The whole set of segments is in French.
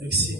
Merci.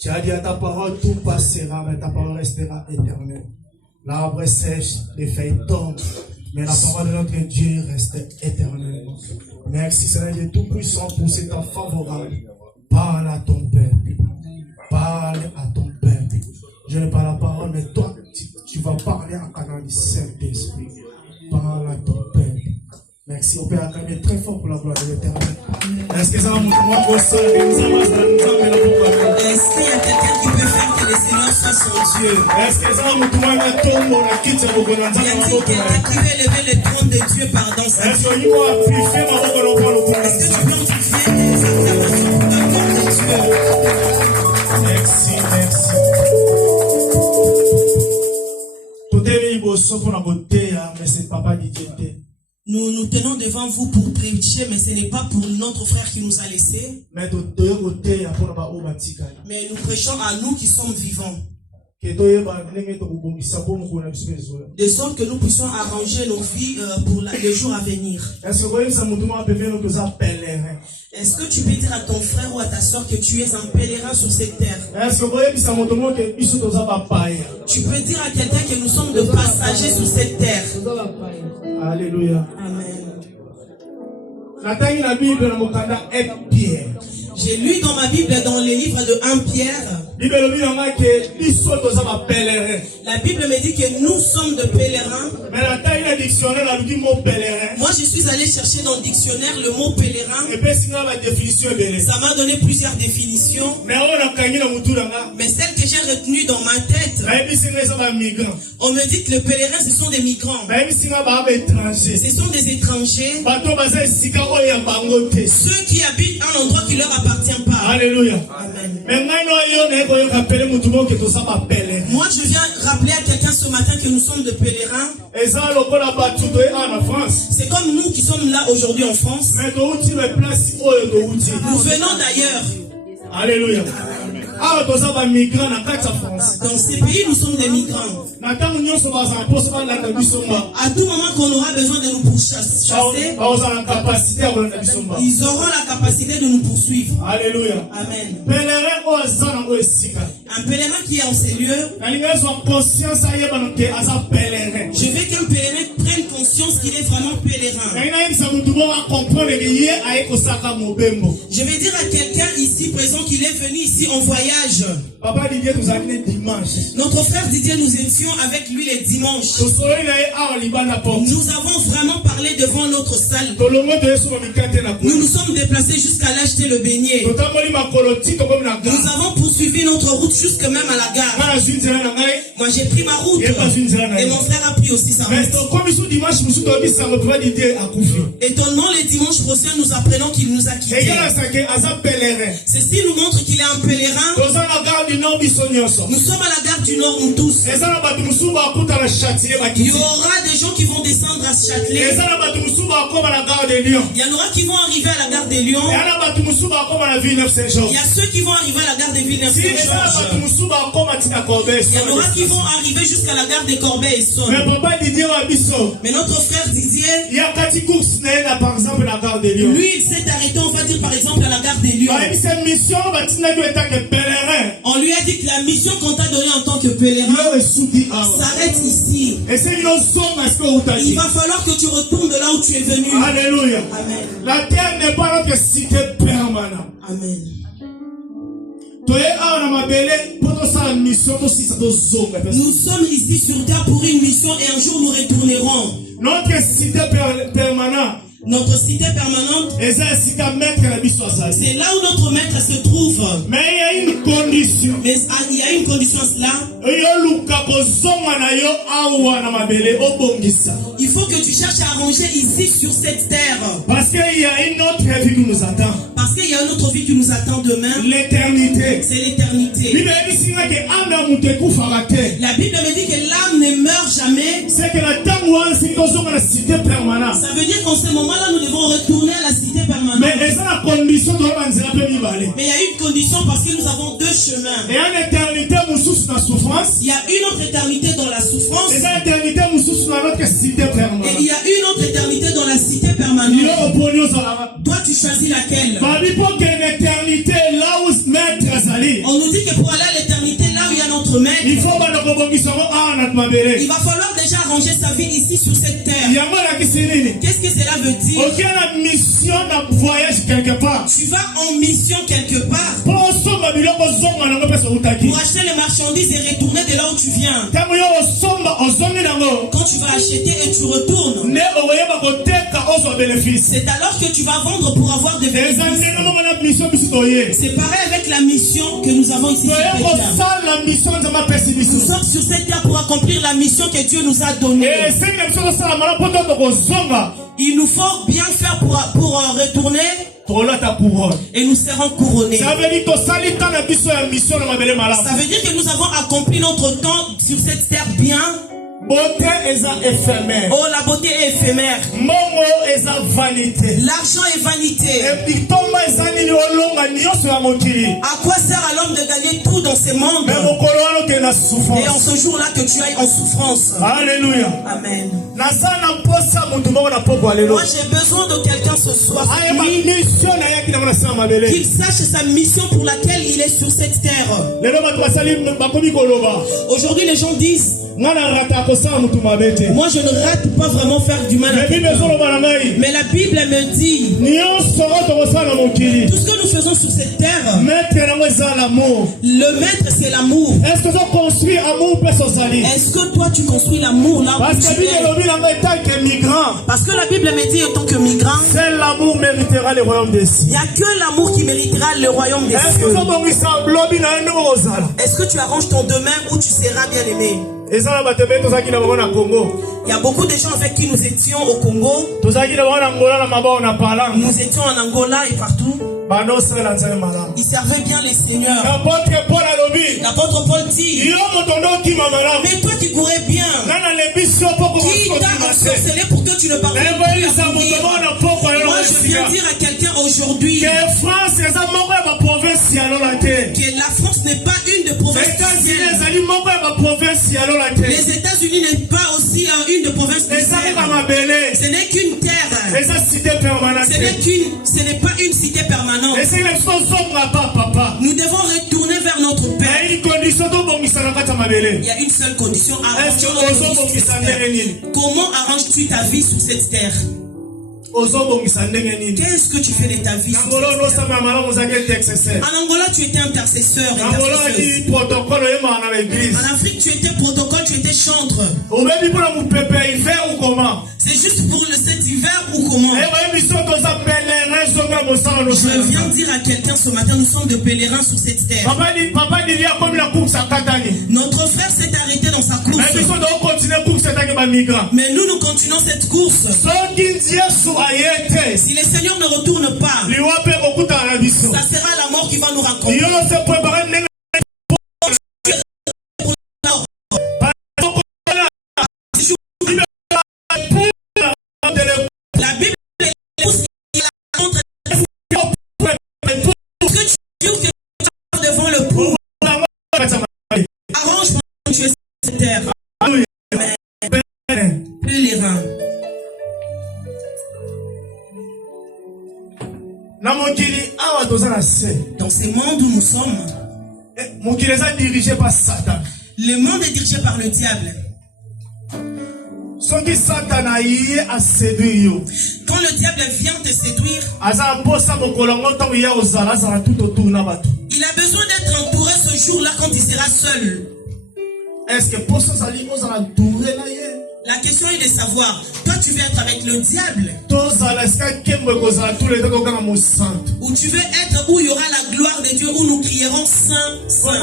Tu as dit à ta parole, tout passera, mais ta parole restera éternelle. L'arbre sèche, les feuilles tombent, mais la parole de notre Dieu reste éternellement. Merci Seigneur Dieu Tout-Puissant pour cet temps favorable. Parle à ton Père. Parle à ton Père. Je n'ai pas la parole, mais toi, tu vas parler en canal du Saint-Esprit. Parle à ton Père. Merci, on peut acclamer très fort pour la gloire de l'Éternel. Est-ce que ça va montrer Est-ce qu'il y a quelqu'un qui peut faire que le Seigneur soit son Dieu? Est-ce que ça va montrer Y a-t-il quelqu'un qui veut lever le trône de Dieu pendant sa vie? Est-ce que tu peux amplifier les acclamations pour la gloire de Dieu? Merci. Mais c'est papa qui était. Nous tenons devant vous pour prêcher, mais ce n'est pas pour notre frère qui nous a laissés. Mais nous prêchons à nous qui sommes vivants. De sorte que nous puissions arranger nos vies pour les jours à venir. Est-ce que tu peux dire à ton frère ou à ta soeur que tu es un pèlerin sur cette terre? Tu peux dire à quelqu'un que nous sommes de passagers sur cette terre. Alléluia. Amen. J'ai lu dans ma Bible, dans les livres de 1 Pierre, la Bible me dit que nous sommes de pèlerins. Moi, je suis allé chercher dans le dictionnaire le mot pèlerin. Ça m'a donné plusieurs définitions. Mais celle que j'ai retenue dans ma tête, on me dit que les pèlerins, ce sont des migrants. Ce sont des étrangers. Ceux qui habitent un endroit qui leur appartient pas. Alléluia. Amen. Moi, je viens rappeler à quelqu'un ce matin que nous sommes de pèlerins. C'est comme nous qui sommes là aujourd'hui en France. Nous venons d'ailleurs. Alléluia. Dans ces pays, nous sommes des migrants. À tout moment qu'on aura besoin de nous pourchasser, ils auront la capacité de nous poursuivre. Alléluia. Amen. Un pèlerin qui est en ces lieux, je veux qu'un pèlerin prenne conscience qu'il est vraiment pèlerin. Je vais dire à quelqu'un ici présent qu'il est venu ici en voyage. Notre frère Didier, nous étions avec lui les dimanches. Nous avons vraiment parlé devant notre salle. Nous nous sommes déplacés jusqu'à l'acheter le beignet. Nous avons poursuivi notre route jusque même à la gare. Moi j'ai pris ma route et mon frère a pris aussi sa route. Étonnamment, les dimanches prochains, nous apprenons qu'il nous a quittés. Ceci nous montre qu'il est un pèlerin. Nous sommes à la gare du Nord, nous tous. Il y aura des gens qui vont descendre à Châtelet. Il y en aura qui vont arriver à la gare des Lions. Il y a ceux qui vont arriver à la gare de Villeneuve-Saint-Georges. Il y en aura qui vont arriver jusqu'à la gare des Corbeil-Essonnes. Mais notre frère Didier, lui, il s'est arrêté, on va dire par exemple à la gare des Lions. On lui a dit que la mission qu'on t'a donnée en tant que pèlerin s'arrête ici. Il va falloir que tu retournes de là où tu es venu. Alléluia. Amen. La terre n'est pas notre cité permanente. Amen. Nous sommes ici sur terre pour une mission et un jour nous retournerons. Notre cité permanente. Notre cité permanente, c'est là où notre maître se trouve. Mais il y a une condition. Mais il y a une condition à cela. Il faut que tu cherches à arranger ici sur cette terre. Parce qu'il y a une autre vie qui nous attend. Parce qu'il y a une autre vie qui nous attend demain. L'éternité. C'est l'éternité. La Bible me dit que l'âme ne meurt jamais. C'est que la cité permanente. Ça veut dire qu'en ce moment-là, nous devons retourner à la cité permanente. Mais il y a une condition parce que nous avons deux chemins. Il y a une éternité dans souffrance. Il y a une autre éternité dans la souffrance. Et il y a une éternité dans notre cité permanente. Et il y a une autre éternité dans la cité permanente. Toi, tu choisis laquelle? On nous dit que pour aller à l'éternité, là où il y a notre maître, il va falloir déjà arranger sa vie ici sur cette terre. Qu'est-ce que cela veut dire? Tu vas en mission quelque part pour acheter les marchandises et retourner de là où tu viens. Quand tu vas acheter et tu retournes, c'est alors que tu vas vendre pour avoir des bénéfices. C'est pareil avec la mission que nous avons ici. Nous sommes sur cette terre pour accomplir la mission que Dieu nous a donnée. Il nous faut bien faire pour retourner et nous serons couronnés. Ça veut dire que nous avons accompli notre temps sur cette terre bien. Beauté est éphémère. Oh, la beauté est éphémère. Momo est vanité. L'argent est vanité. À quoi sert à l'homme de gagner tout dans ce monde et en ce jour-là que tu ailles en souffrance? Alléluia. Amen. Moi j'ai besoin de quelqu'un ce soir qu'il sache sa mission pour laquelle il est sur cette terre. Aujourd'hui les gens disent moi je ne rate pas vraiment faire du mal à quelqu'un. Mais la Bible me dit tout ce que nous faisons sur cette terre, le maître c'est l'amour. Est-ce que toi tu construis l'amour là où tu es? Parce que la Bible me dit en tant que migrant, seul l'amour méritera le royaume des cieux. Il n'y a que l'amour qui méritera le royaume des cieux. Est-ce que tu arranges ton demain où tu seras bien aimé? Il y a beaucoup de gens avec qui nous étions au Congo. Nous étions en Angola et partout. Ils servaient bien les seigneurs. L'apôtre Paul dit, mais toi qui courais bien, qui t'a ensorcelé pour que tu ne parles plus? Moi je viens dire à quelqu'un aujourd'hui que la France n'est pas une de provinces. Les États-Unis n'est pas aussi une de provinces. Ce n'est qu'une terre. Ce n'est pas une cité permanente. Nous devons retourner vers notre Père. Il y a une seule condition. Comment arranges-tu ta vie sur cette terre? Qu'est-ce que tu fais de ta vie? En Angola, tu étais intercesseur. En Afrique, tu étais protocole, tu étais chantre. C'est juste pour cet hiver ou comment? Je viens dire à quelqu'un ce matin, nous sommes de pèlerins sur cette terre. Notre frère s'est arrêté dans sa course. Mais nous continuons cette course. Si le Seigneur ne retourne pas, ça sera la mort qui va nous rencontrer. La Bible est devant le pou. Arrange pour tuer cette terre. Pèlerin. Dans ce monde où nous sommes, le monde est dirigé par le diable. Quand le diable vient te séduire, il a besoin d'être entouré ce jour-là quand il sera seul. La question est de savoir, toi tu veux être avec le diable ou tu veux être où il y aura la gloire de Dieu, où nous crierons Saint, Saint.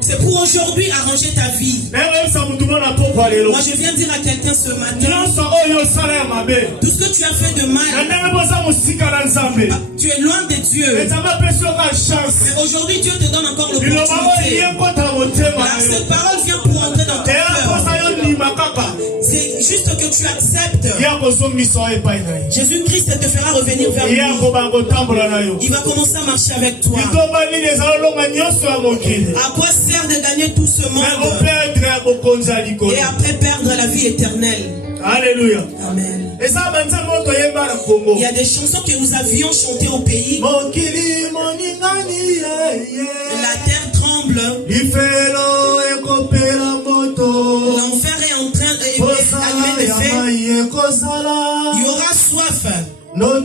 C'est pour aujourd'hui arranger ta vie. Moi je viens dire à quelqu'un ce matin, tout ce que tu as fait de mal, tu es loin de Dieu. Mais aujourd'hui Dieu te donne encore l'opportunité. Cette parole vient pour entrer dans ton cœur. C'est juste que tu acceptes. Jésus-Christ te fera revenir vers lui. Il va commencer à marcher avec toi. À quoi sert de gagner tout ce monde et après perdre la vie éternelle? Alléluia. Amen. Il y a des chansons que nous avions chantées au pays. La terre tremble. L'enfer est en train d'allumer des feux. Il y aura soif. Même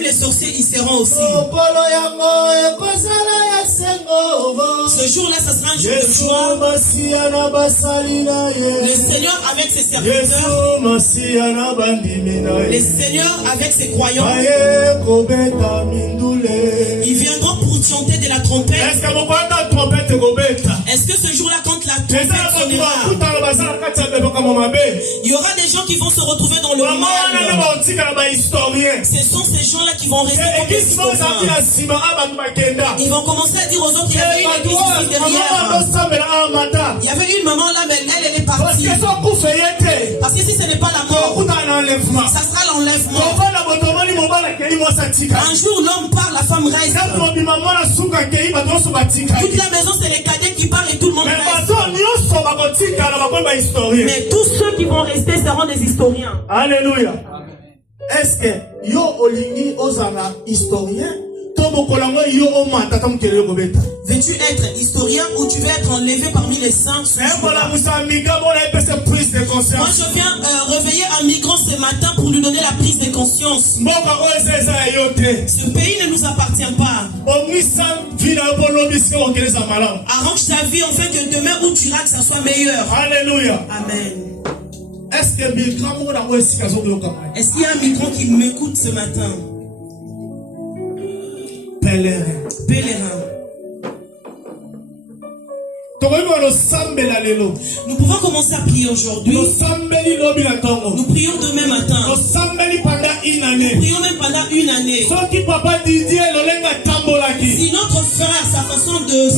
les sorciers y seront aussi. Ce jour-là, ça sera un jour de joie. Le Seigneur avec ses serviteurs, le Seigneur avec ses croyants, ils viendront pour chanter de la trompette. Est-ce que ce jour-là, quand la trompette sonnera, il y aura des gens qui vont se retrouver dans le mal? Ce sont ces gens-là qui vont rester comme des citoyens. Ils vont commencer à dire aux autres qu'il y avait une église ici derrière. Il y avait une maman là, mais elle est partie. Parce que si ce n'est pas la mort, ça sera l'enlèvement. Un jour l'homme parle, la femme reste. Toute la maison c'est les cadets qui parlent et tout le monde reste. Mais tous ceux qui vont rester seront des historiens. Alléluia. Est-ce que yo olingi ozana historien? Veux-tu être historien ou tu veux être enlevé parmi les saints? Moi je viens réveiller un migrant ce matin pour lui donner la prise de conscience. Ce pays ne nous appartient pas. Arrange ta vie afin que demain où tu iras que ça soit meilleur. Alléluia. Amen. Est-ce qu'il y a un migrant qui m'écoute ce matin? Pèlerin. Nous pouvons commencer à prier aujourd'hui. Nous prions demain matin. Nous prions même pendant une année. Si notre frère, sa façon de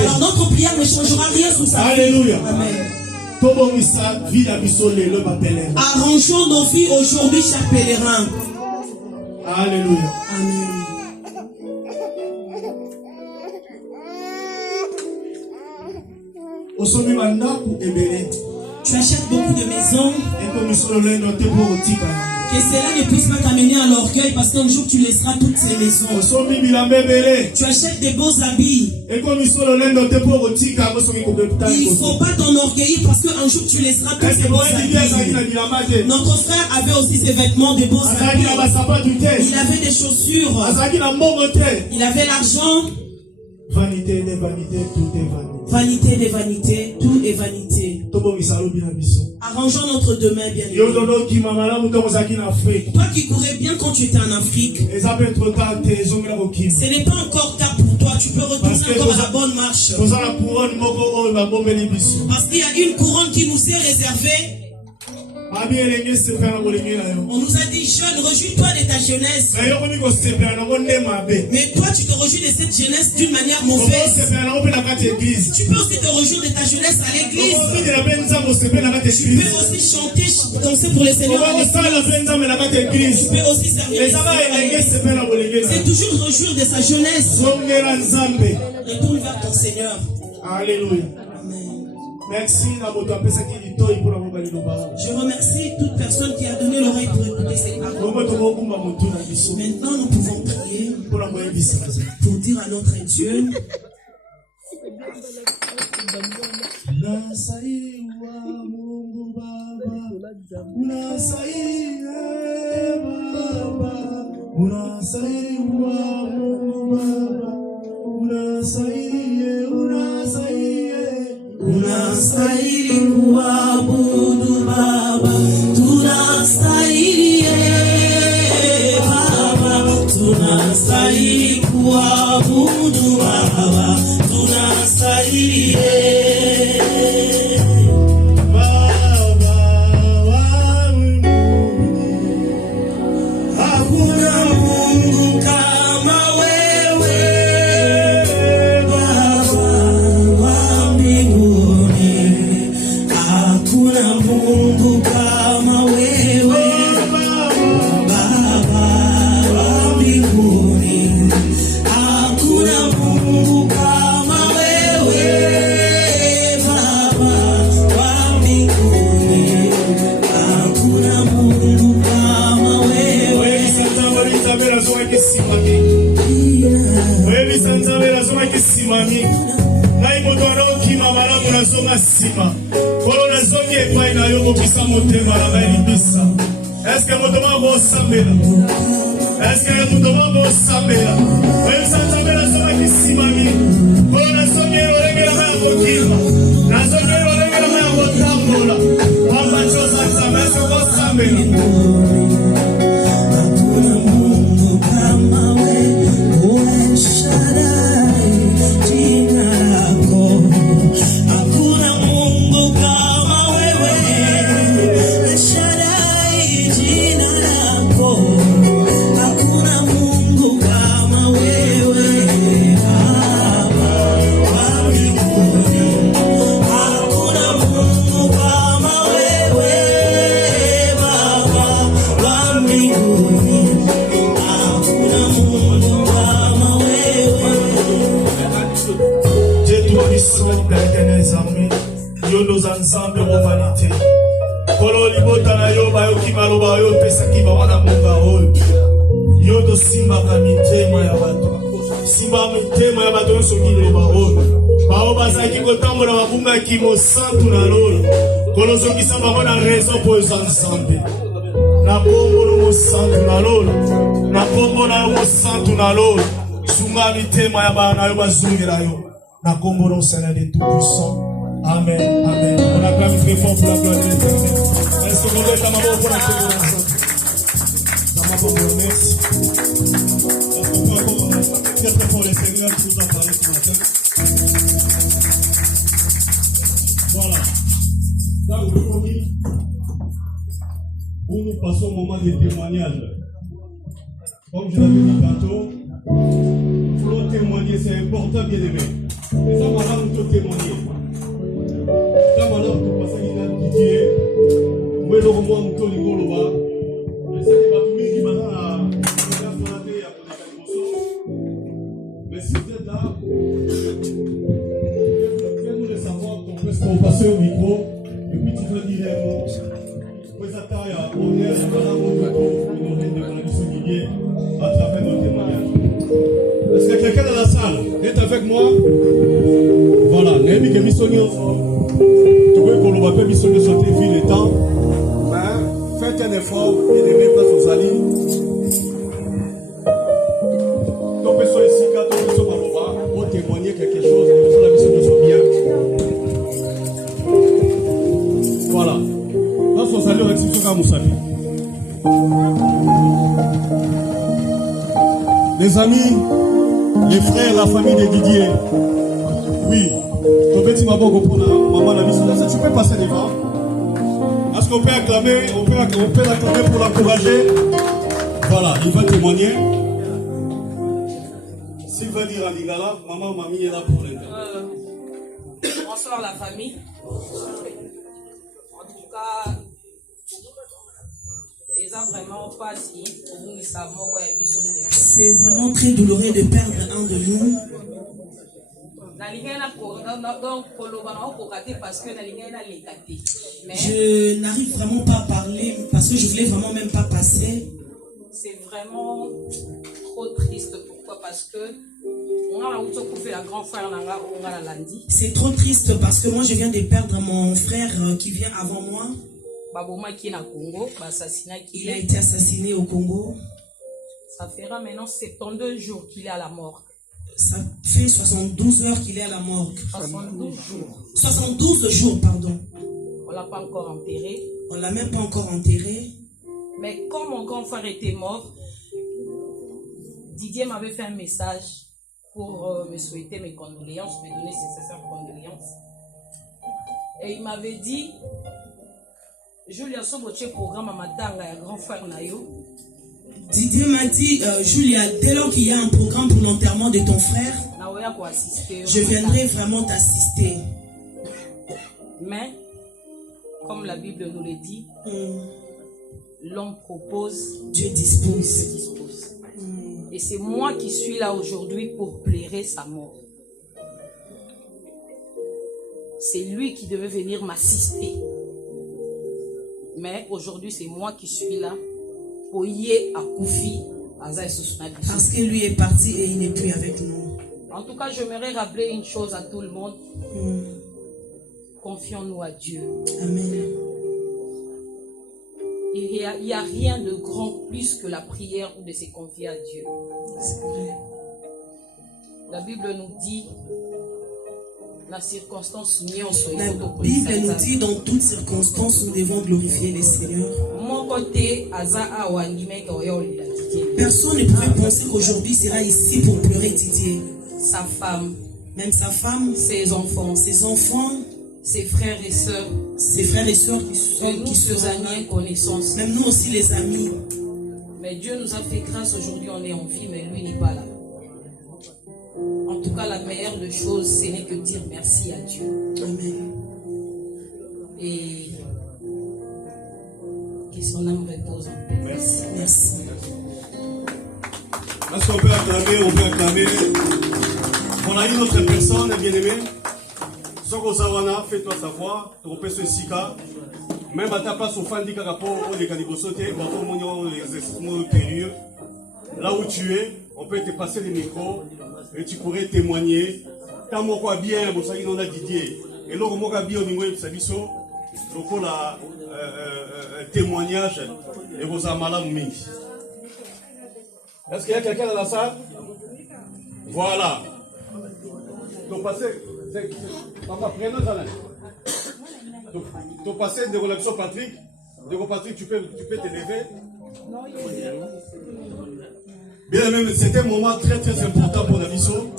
alors notre prière ne changera rien sous sa vie. Alléluia. Amen. Arrangeons nos vies aujourd'hui, chers pèlerins. Alléluia. Amen. Tu achètes beaucoup de maisons. Que cela ne puisse pas t'amener à l'orgueil parce qu'un jour tu laisseras toutes ces maisons. Tu achètes des beaux habits. Il ne faut pas t'enorgueillir parce qu'un jour tu laisseras tous ces beaux habits. Notre frère avait aussi ses vêtements de beaux habits. Il avait des chaussures. Il avait l'argent. Vanité des vanités, tout est vanité. Vanité des vanités, tout est vanité. Arrangeons notre demain, bien évidemment. Toi qui courais bien quand tu étais en Afrique, ce n'est pas encore tard pour toi. Tu peux retourner encore à la bonne marche. Parce qu'il y a une couronne qui nous est réservée. On nous a dit, jeune, réjouis-toi de ta jeunesse. Mais toi, tu te réjouis de cette jeunesse d'une manière mauvaise. Tu peux aussi te réjouir de ta jeunesse à l'église. Tu peux aussi chanter, danser pour le Seigneur à l'église. Tu peux aussi servir le Seigneur. C'est toujours réjouir de sa jeunesse. Retourne vers ton Seigneur. Alléluia. Merci. Je remercie toute personne qui a donné l'oreille pour écouter ces paroles. Maintenant, nous pouvons prier pour dire à notre Dieu. Unastahili kuabudu Baba, tunastahili Baba, tunastahili kuabudu Baba, tunastahili Baba wa mbinguni, hakuna Mungu kama wewe Baba wa mbinguni. Hakuna Mungu kama wewe Baba wa mbinguni. Hakuna Mungu kama wewe Baba wa mbinguni. Hakuna Mungu kama wewe. Est-ce que mon demande va s'améliorer? Est-ce que mon demande va s'améliorer? Oui, ça s'amène à qui simami. Oh, la somme est la main à Bokima. La somme est la main à Botambola. On va chose à sa main, ça va s'améliorer. Nos ensembles humanité. Kololi botana yo ba yo kimaloba yo pesa kiba wana munga oyo. Yo to simba kamite moya bato. Simba mite moya bato so kile ba oyo. Ba o bazaki kotambola babunga kimo santu na lolo. Kolozo kisamba mona raison pour les ensemble. Na bombo no santu na lolo. Na bombo na mo santu na lolo. Sunga mite moya ba na yo bazungira yo. Na kombo no Seigneur de tout puissant. Amen, amen. On acclame très fort pour la gloire de l'Éternel. Est-ce que vous êtes à ma voix pour la célébration? Dans ma voix, merci. Est-ce qu'on peut encore très très fort les Seigneurs qui nous ont parlé ce matin? Voilà. Dans le premier, où nous passons au moment des témoignages. Comme je l'avais dit tantôt, pour témoigner, c'est important, bien aimé. Et ça, voilà, nous te témoigner. Comme alors tu passes à Didier, où est le roman de Tony Goloba, mais c'est pas tout le monde qui m'a dit à mais si vous êtes là, faites-nous le savoir qu'on peut se passer au micro, et puis tu fais Est-ce que quelqu'un dans la salle est avec moi? Voilà, Némi Kemisonio. Tu veux qu'on le rappelle Misonio sur tes villes et temps. Faites un effort et ne mettez pas aux alliés. Ton personne ici, quand ton personne va pour témoigner quelque chose, et que la mission soit bien. Voilà. Dans son salut, avec ce que Moussabi. Les amis, les frères, la famille de Didier. Oui. Ton petit maman pour maman la mission. Tu peux passer devant. Est-ce qu'on peut acclamer, on peut l'acclamer pour l'encourager? Voilà, il va témoigner. S'il va dire à Lingala, maman, mamie est là pour l'aider. Bonsoir la famille. En tout cas, c'est vraiment très douloureux de perdre un de nous. Je n'arrive vraiment pas à parler parce que je voulais vraiment même pas passer. C'est vraiment trop triste. Pourquoi? Parce que c'est trop triste parce que moi je viens de perdre mon frère qui vient avant moi. Il a été assassiné au Congo. Ça fera maintenant 72 jours qu'il est à la morgue. Ça fait 72 heures qu'il est à la morgue. 72 jours. 72 jours, pardon. On ne l'a pas encore enterré. On ne l'a même pas encore enterré. Mais quand mon grand frère était mort, Didier m'avait fait un message pour me souhaiter mes condoléances, me donner ses sincères condoléances. Et il m'avait dit, Julia Soboche programme à Matanga, un grand frère Nayo. Didier m'a dit, Julia, dès lors qu'il y a un programme pour l'enterrement de ton frère, je viendrai vraiment t'assister. Mais, comme la Bible nous le dit, l'homme propose, Dieu dispose. Et c'est moi qui suis là aujourd'hui pour plairer sa mort. C'est lui qui devait venir m'assister. Mais aujourd'hui, c'est moi qui suis là pour y à Koufi. Parce que lui est parti et il n'est plus avec nous. En tout cas, j'aimerais rappeler une chose à tout le monde. Confions-nous à Dieu. Amen. Il n'y a rien de grand plus que la prière ou de se confier à Dieu. C'est vrai. La Bible nous dit, la circonstance La Bible nous dit, dans toutes circonstances, nous devons glorifier le Seigneur. Personne ne pouvait penser qu'aujourd'hui sera ici pour pleurer Didier. Sa femme, même sa femme, ses enfants, ses frères et sœurs, qui sont amis et connaissances, même nous aussi les amis. Mais Dieu nous a fait grâce aujourd'hui, on est en vie, mais lui n'est pas là. En tout cas, la meilleure des choses, ce n'est que dire merci à Dieu. Amen. Et que son âme repose en paix. Merci. Merci. Est-ce qu'on peut acclamer, On a une autre personne, bien-aimée. Soko Zawana, fais-toi savoir, tu repères ce Sika. Même à ta place, au fan d'Ikarapo, au Décanibosoté, au Mounion, l'exercice périlleux. Là où tu es, on peut te passer les micros et tu pourrais témoigner. Tant moi bien, vous savez, on a Didier. Et là, moi bien au niveau de Sabiso, donc on a un témoignage et vous avez mal à nous. Est-ce qu'il y a quelqu'un dans la salle? Voilà. Donc passez, papa, prenez ça. Donc passez de relation Patrick. De Patrick, tu peux te lever. Bien même, c'était un moment très très important pour la mission.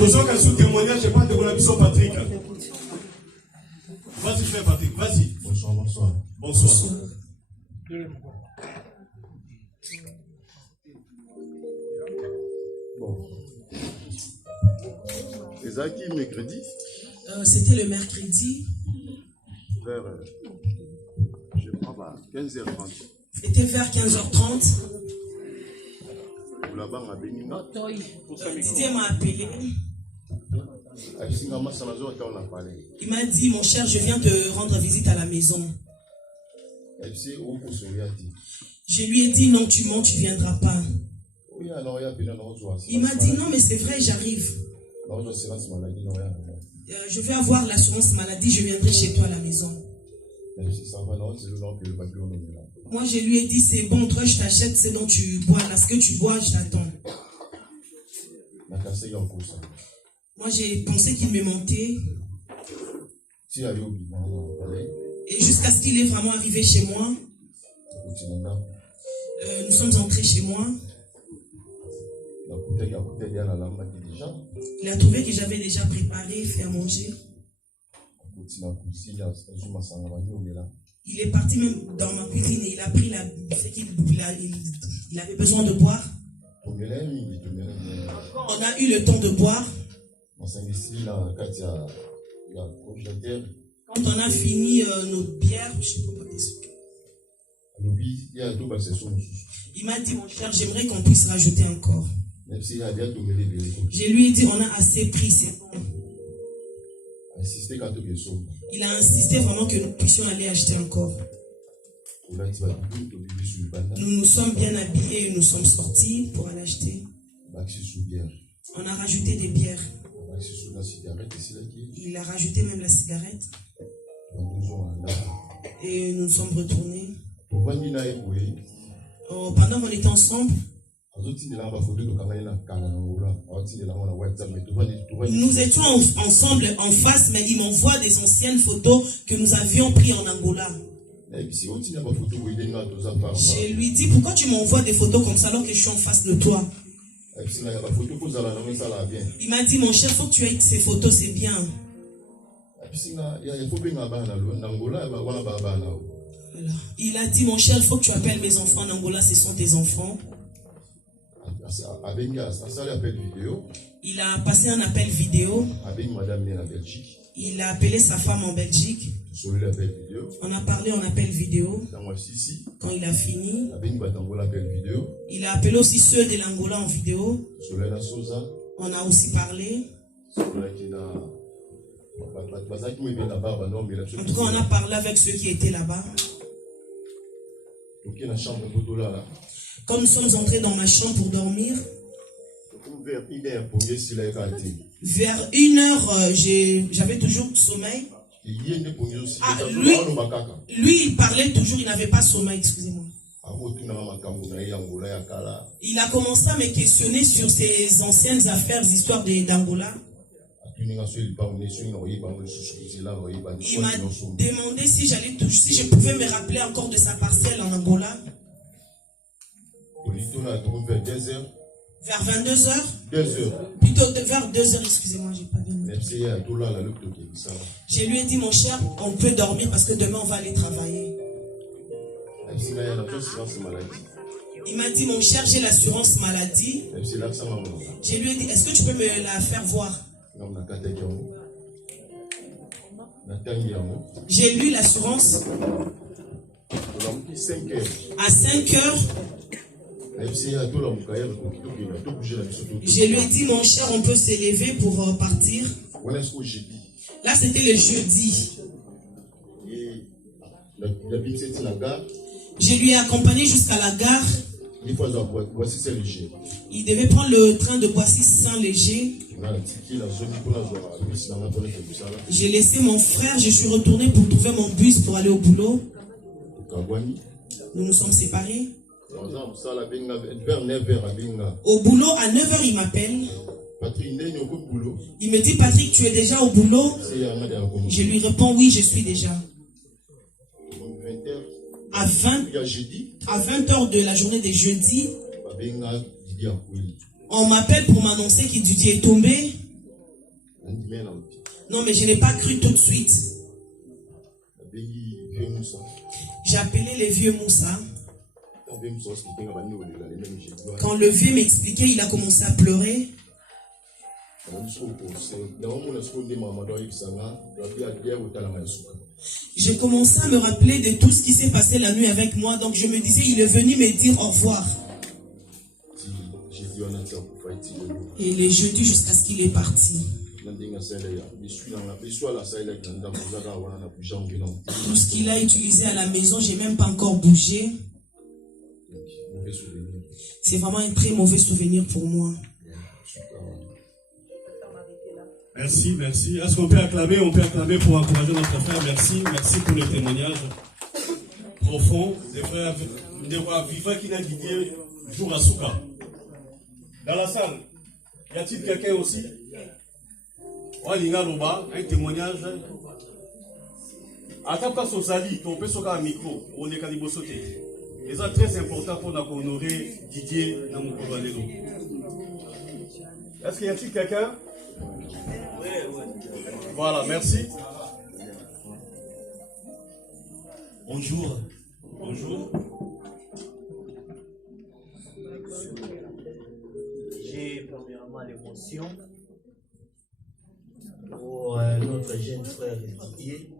Toujours qu'un sous-témoignage, je parle de la mission Patrick. Vas-y frère Patrick, vas-y. Bonsoir, bonsoir. Bonsoir. Bon. Les acquis mercredi. C'était le mercredi. Vers, je crois, 15h30. C'était vers 15h30. Didier m'a appelé. Il m'a dit, mon cher, je viens te rendre visite à la maison. Je lui ai dit non, tu mens, tu ne viendras pas. Il m'a dit non, mais c'est vrai, j'arrive. Je vais avoir l'assurance maladie, je viendrai chez toi à la maison. Moi, je lui ai dit c'est bon, toi, je t'achète ce dont tu bois. Là, ce que tu bois, je t'attends. Moi, j'ai pensé qu'il me mentait. Et jusqu'à ce qu'il est vraiment arrivé chez moi, nous sommes entrés chez moi. Il a trouvé que j'avais déjà préparé, fait à manger. Il est parti même dans ma cuisine et il a pris ce qu'il avait besoin de boire. On a eu le temps de boire. Quand on a fini nos bières, je sais pas comment expliquer. Il m'a dit, mon cher, j'aimerais qu'on puisse rajouter encore. Je lui ai dit, on a assez pris, c'est bon. Il a insisté vraiment que nous puissions aller acheter encore. Nous nous sommes bien habillés et nous sommes sortis pour aller acheter. On a rajouté des bières. Il a rajouté même la cigarette. Et nous nous sommes retournés. Pendant qu'on était ensemble, nous étions ensemble en face, mais il m'envoie des anciennes photos que nous avions prises en Angola. Je lui dis, pourquoi tu m'envoies des photos comme ça alors que je suis en face de toi? Il m'a dit, mon cher, il faut que tu aies ces photos, c'est bien. Il a dit, mon cher, il faut que tu appelles mes enfants en Angola, ce sont tes enfants. Il a passé un appel vidéo. Il a appelé sa femme en Belgique. On a parlé en appel vidéo. Quand il a fini, il a appelé aussi ceux de l'Angola en vidéo. On a aussi parlé. En tout cas, on a parlé avec ceux qui étaient là-bas. Quand nous sommes entrés dans ma chambre pour dormir, vers 1h, j'avais toujours sommeil. Lui, il parlait toujours, il n'avait pas sommeil, excusez-moi. Il a commencé à me questionner sur ses anciennes affaires, histoires d'Angola. Il m'a demandé si je pouvais me rappeler encore de sa parcelle en Angola. Vers 22h. Plutôt vers 2h, excusez-moi, j'ai pas bien. Je lui ai dit, mon cher, on peut dormir parce que demain on va aller travailler. Il m'a dit, mon cher, j'ai l'assurance maladie. Je lui ai dit, est-ce que tu peux me la faire voir? J'ai lu l'assurance. À 5 heures. Je lui ai dit, mon cher, on peut s'élever pour partir. Là, c'était le jeudi. Je lui ai accompagné jusqu'à la gare. Il devait prendre le train de Boissy Saint-Léger. J'ai laissé mon frère, je suis retourné pour trouver mon bus pour aller au boulot. Nous nous sommes séparés. Au boulot, à 9h, il m'appelle. Il me dit, Patrick, tu es déjà au boulot? Je lui réponds, oui, je suis déjà. À 20h de la journée de jeudi, on m'appelle pour m'annoncer que Didier est tombé. Non, mais je n'ai pas cru tout de suite. J'ai appelé les vieux Moussa. Quand le vieux m'expliquait, il a commencé à pleurer. J'ai commencé à me rappeler de tout ce qui s'est passé la nuit avec moi. Donc je me disais, il est venu me dire au revoir. Et le jeudi jusqu'à ce qu'il est parti. Tout ce qu'il a utilisé à la maison, j'ai même pas encore bougé. C'est vraiment un très mauvais souvenir pour moi. Merci, merci. Est-ce qu'on peut acclamer? On peut acclamer pour encourager notre frère. Merci, merci pour le témoignage profond des frères vivants qui n'a Didier jour à Souka. Dans la salle, y a-t-il quelqu'un aussi? Un témoignage. Attends pas son sali, on peut sauter un micro, on est calibre sauter. Et c'est très important pour honorer Didier dans mon Kovalelo. Est-ce qu'il y a-t-il quelqu'un? Oui. Voilà, merci. Bonjour. J'ai premièrement l'émotion pour notre jeune frère Didier,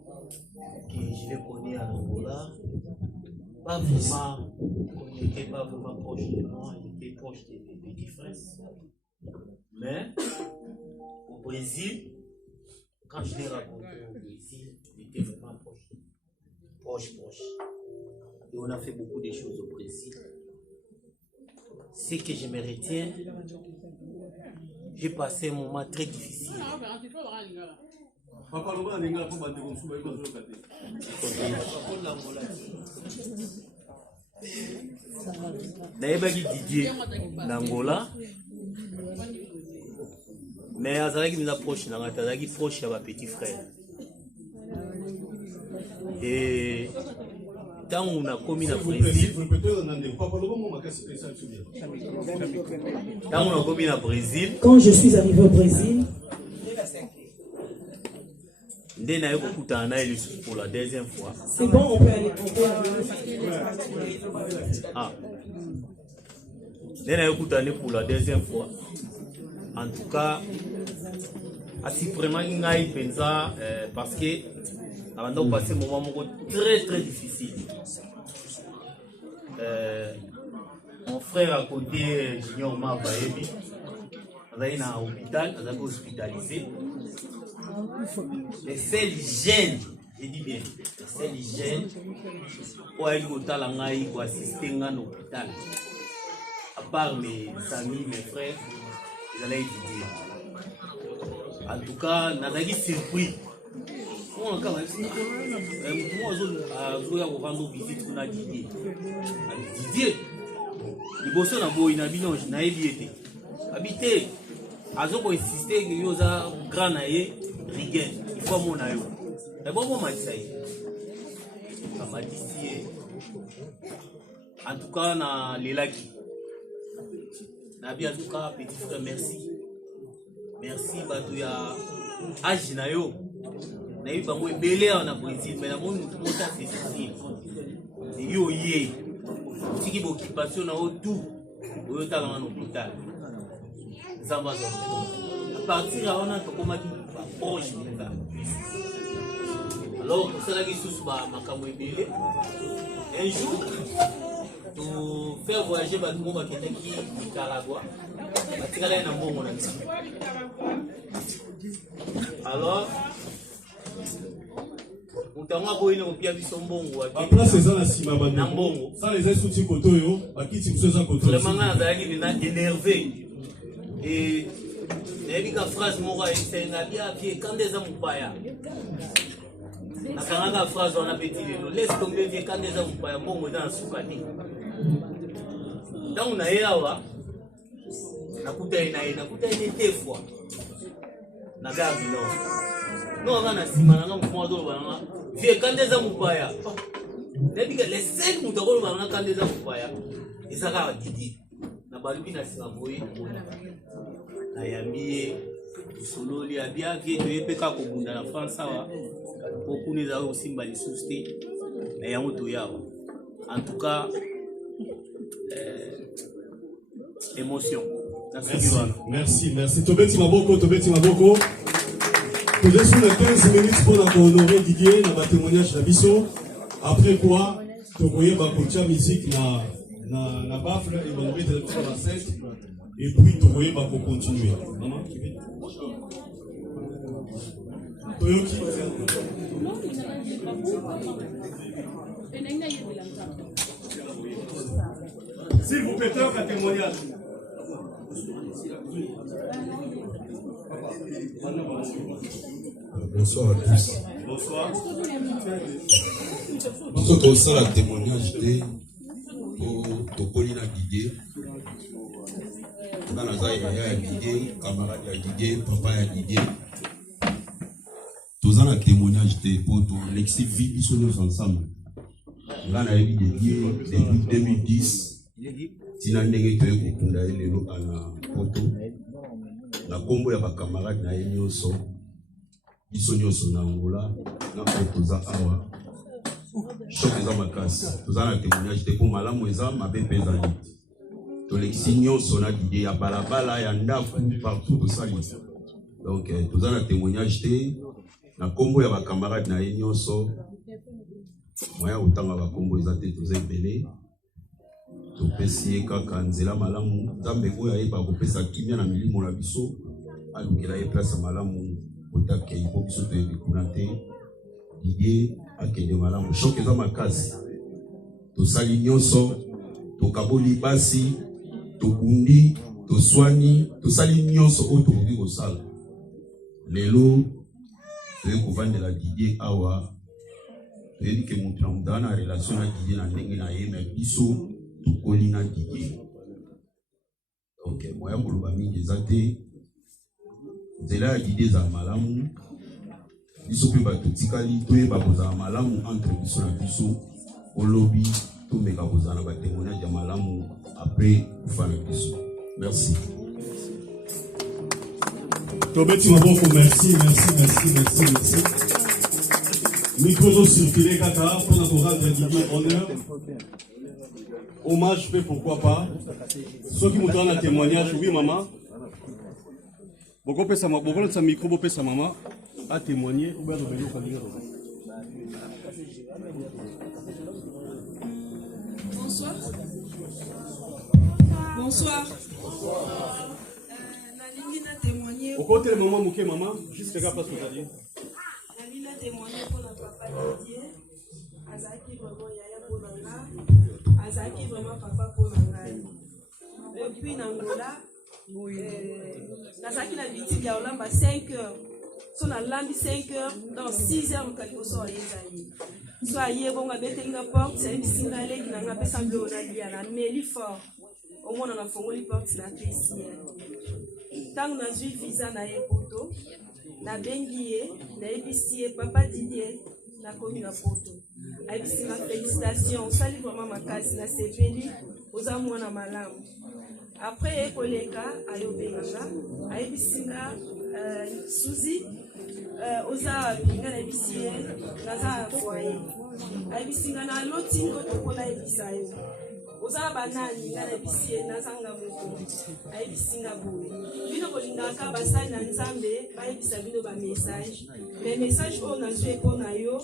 que je l'ai connu à Angola. Pas vraiment, il n'était pas vraiment proche de moi, il était proche des petits frères. Mais au Brésil, quand je l'ai rencontré au Brésil, il était vraiment proche. Et on a fait beaucoup de choses au Brésil. Ce que je me retiens, j'ai passé un moment très difficile. Nayebaki Didier n'Angola, mais azalaki mina proche na ngata, azalaki proche ya ba petit frère. Et tant on a commis na Brésil, quand je suis arrivé au Brésil, pour la deuxième fois. C'est bon, on peut aller. Ah. Pour la deuxième fois. En tout cas, assez vraiment parce que avant de passer un moment très très difficile. Mon frère à côté, Junior Mabaebi, il est hospitalisé. Les seuls gènes, je dis bien, les seuls gènes pour aller au Talangaï, pour assister à l'hôpital. À part mes amis, mes frères, ils allaient étudier. En tout cas, on a été surpris. Moi, je rendre visite à Didier. Didier, il bosse dans le Boïnabino, je n'ai pas été. Habité, Azoko insisté que yo za grand naé Rigen, il faut mon ayo. Et bon moi ça y m'a dit en tout cas na lelaki. Na bien en tout cas petit frère merci. Merci bato ya âge na yo. Na eu bango belé en Brésil mais la monde tout ça c'est difficile. C'est yo yé. Tiki occupation na tout. Yo ta dans l'hôpital. À partir de là, on a commencé à proche de ça. Alors, pour cela, un jour, pour faire voyager le monde au Nicaragua, alors, après c'est ça la cima bango. Ça les a soutenu koto yo, bakiti msoza koto. Vraiment là, ça énervé. Et la phrase c'est quand des hommes paya. La phrase on a petit laisse tomber quand des hommes paya bon dans soukati. Donc on a yawa nakuta deux fois. Na gabi non on a sima na moi do bana. Vie quand des hommes paya. Depuis que les 5 moutons bana quand des hommes paya. Et ça va Didi. Na balubi na savoye. Ayamie solo li abia vie de peka ko bunda na France wa beaucoup les a aussi mbali souste na yango to yawa en tout cas émotion merci tobeti maboko Tout sur les 15 minutes pour honorer Didier na témoignage na biso après quoi tokoye ba kocha musique na bafle et honorer de la scène. Et puis, tu voyez, va continuer. S'il vous plaît, un témoignage. Bonsoir à tous. Bonsoir. Nous avons ça la témoignage de Topolina Didier. Dans la zaï, il y a Didier, camarade à Didier, papa à Didier. Tous en a témoignage de pour l'exil vie qui sont ensemble. Là, on a eu Didier depuis 2010. Tina ndenge toye kokunda ye lelo ana poto. Na kombo ya ba camarade na ye nyonso. Biso nyonso na Angola na poto za awa. Choc eza makasi. Toza na témoignage te po malamu eza mabe peza ni. Tolexi nyonso na Didier ya balabala ya ndaku partout tosali. Donc toza na témoignage te na kombo ya ba camarade na ye nyonso. Moya utanga ba kombo eza te toza ebele. Topesi kaka nzela malamu Nzambe oyo ayeba kopesa kimia na milimo na biso alukela ye place malamu otake ipo biso toyebi kuna te Didier akende malamu choc eza makasi tosali nyonso tokaboli basi tokundi toswani tosali nyonso oyo tokoki kosala lelo toye kovandela Didier awa toyebi ke moto na moto na relation na Didier na ndenge na ye me biso Tokolina Didier. Donc, moi, je vais vous dire que là, Didier za malamu. Biso pe ba tutikali toye ba boza malamu entre biso na biso. Au lobby, to meka boza na ba témoignage ya malamu après ufana biso. Merci. Tobeti maboko, merci. Micro circulé kaka pour nous rendre Didier honneur. Hommage fait pourquoi pas. Ceux qui m'ont donné un témoignage, oui maman. Beaucoup de sama, beaucoup de sa micro, beaucoup de sa maman a témoigné. Bonsoir. Bonsoir. Nalingi témoigné. Au côté le moment mouké maman, juste regarde pas ce que tu as dit. Nalingi témoigné pour le papa Didier. Azaki vraiment yaya pour l'anga. Azaki vraiment papa pour l'anga. Et puis Nangola, Nazaki la victime ya Olamba 5 heures. Son a lambi 5 heures, dans 6 heures, on soit soit hier, on a bêté une porte, c'est une signalée qui n'a pas semblé au Nadia, mais il est fort. Au moins, on a fait une porte, la ici. Tant qu'on a vu visa na poto, na bengié, na épicier, papa Didier, na connu la poto. Aïbisi ma félicitation, salut vraiment ma case, na sepeli, aux amours na malam. Après, Ekoleka, Ayobenganga, Aïbisi na Suzy, oza pinga na bisiye naza foyer abisinga na lotingo tokola ebisayo oza banani ngana bisiye nazanga moko abisinga boye bino kolingaka basali na Nzambe bayebisa bino ba message mais message oyo nazwe mpona yo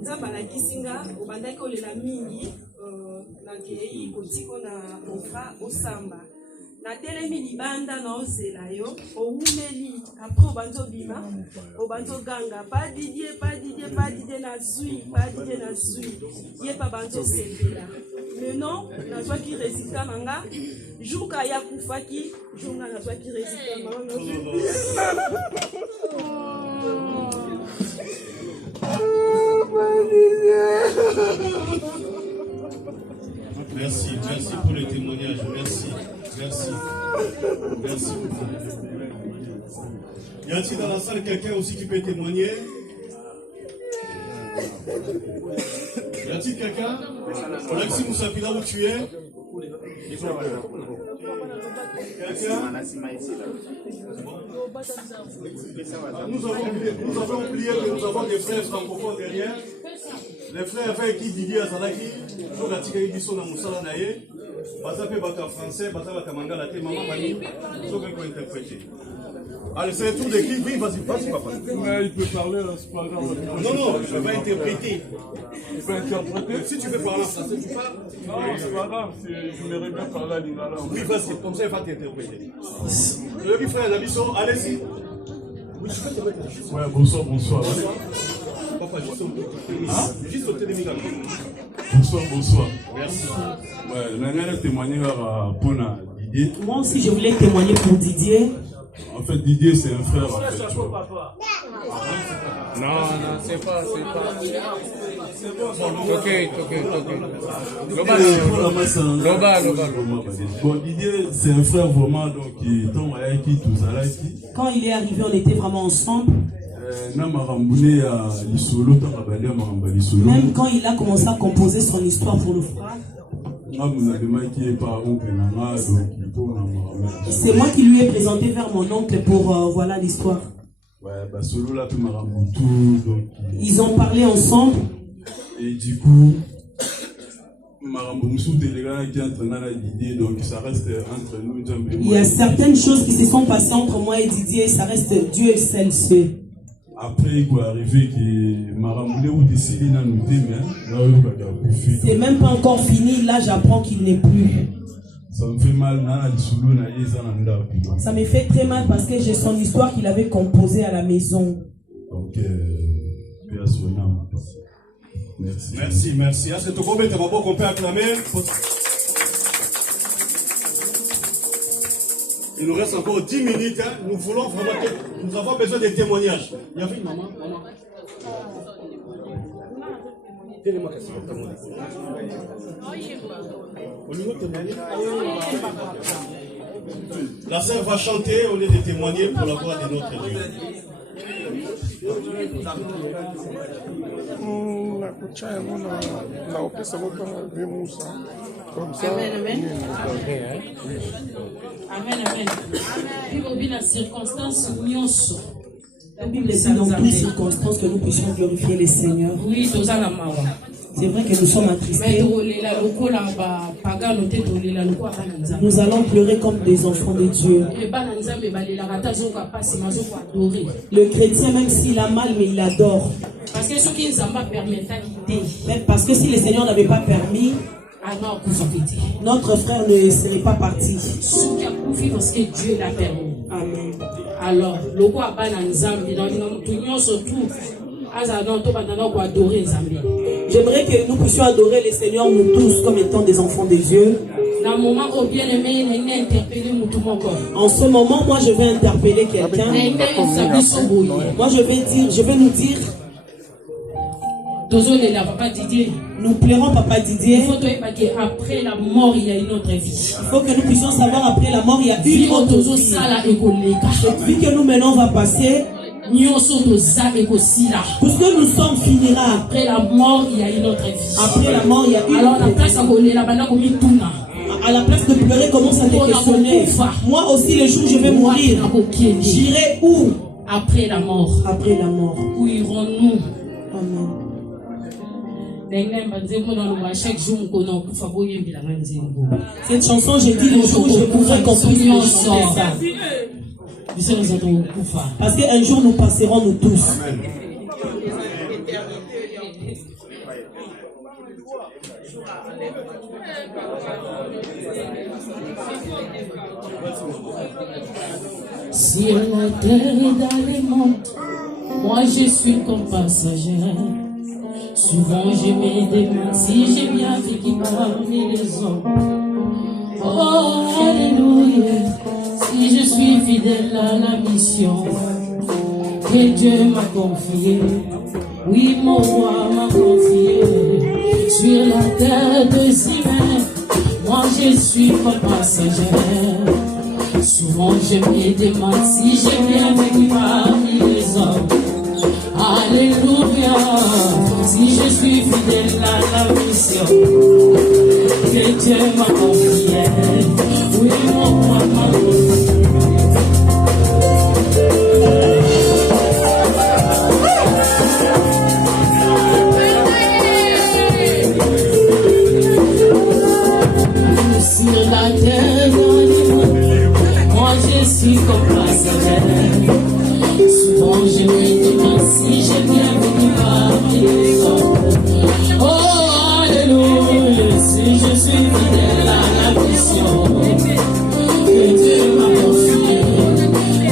Nzambe alakisinga obandaki olela mingi nakei kotiko na ofra osamba na telemi libanda na ozela yo oumeli après obanzo bima obanzo ganga pas Didier na zui ye pa banzo sepela maintenant na toi qui résultat nanga jour ka ya kufaki jour na toi qui résultat nanga Merci pour le témoignage, merci. Y a-t-il dans la salle quelqu'un aussi qui peut témoigner? Y a-t-il quelqu'un? Alexis Moussapi, là où tu es? Quelqu'un? Nous avons oublié que nous avons des frères francophones derrière. Les frères avec qui Didier Azalaki, nous avons tiré du son à Moussala Naye. Baza pe bata français, bata bata mangala te, maman mani, so qu'on peut interpréter. Allez, c'est un tour de qui? Oui, vas-y, papa. Mais il peut parler, c'est pas grave. Non, je vais interpréter. Il peut interpréter? Si tu veux parler en français, tu parles? Non, c'est pas grave, j'aimerais bien parler à l'ingala. Oui, vas-y, comme ça il va t'interpréter. Le frère Nabiso, allez-y. Ouais, bonsoir. Hein? Juste sauter des micros. Bonsoir. Merci. Ouais, témoigner pour Didier. Moi aussi, je voulais témoigner pour Didier. En fait, Didier, c'est un frère. En fait, non, c'est pas. Ok. Global. Bon, Didier, c'est un frère vraiment, donc il tombe avec qui tout ça là. Quand il est arrivé, on était vraiment ensemble. Même quand il a commencé à composer son histoire pour le frère. C'est moi qui lui ai présenté vers mon oncle pour voilà l'histoire. Ils ont parlé ensemble. Et du coup, il y a certaines choses qui se sont passées entre moi et Didier, ça reste Dieu et seul sait. Après, il est arrivé que c'est même pas encore fini, là j'apprends qu'il n'est plus. Ça me fait mal. Ça me fait très mal parce que j'ai son histoire qu'il avait composée à la maison. Donc, merci. Est-ce que tu comprends qu'on peut acclamer? Il nous reste encore 10 minutes. Hein. Nous voulons vraiment que nous avons besoin de témoignages. Il y avait une maman. La sœur va chanter au lieu de témoigner pour la gloire de notre Dieu. Amen. La circonstance nyonso. La Bible dit dans toutes circonstances que nous puissions glorifier le Seigneur. Oui, c'est vrai que nous sommes attristés. Nous allons pleurer comme des enfants de Dieu. Le chrétien, même s'il a mal, mais il adore. Parce que si le Seigneur n'avait pas permis, notre frère ne serait pas parti. Parce que Dieu l'a permis. Amen. Alors, le quoi j'aimerais que nous puissions adorer le Seigneur, nous tous, comme étant des enfants de Dieu. En ce moment, moi je vais interpeller quelqu'un. Moi je vais nous dire. Nous plairons Papa Didier. Après la mort, il y a une autre vie. Il faut que nous puissions savoir après la mort, il y a une autre vie. Cette vie que nous menons va passer. Puisque nous sommes finira. Après la mort, il y a une autre vie. Après la mort, il y a une autre vie. À la place de pleurer, commence à te questionner. Moi aussi, le jour où je vais mourir, j'irai où? Après la mort. Après la mort. Où irons-nous? Amen. Cette chanson, j'ai dit le jour où je mourrai qu'on puisse chanter ça. Parce qu'un jour nous passerons nous tous. Amen. Sur la terre et dans les mondes, moi je suis comme passagère. Souvent je me demande si j'ai bien vécu parmi les hommes. Oh, alléluia. Si je suis fidèle à la mission que Dieu m'a confiée, oui, mon roi m'a confié. Sur la terre de Simon, moi je suis comme passagère. Souvent je me demande si j'ai bien vécu parmi les hommes. Alléluia. Si je suis fidèle à la mission que Dieu m'a confiée, oui, mon roi m'a confié. Sur la terre, moi je suis comme passagère. Souvent je me demande si j'ai bien vécu parmi les hommes. Oh, alléluia. Si je suis fidèle à la mission que Dieu m'a confiée,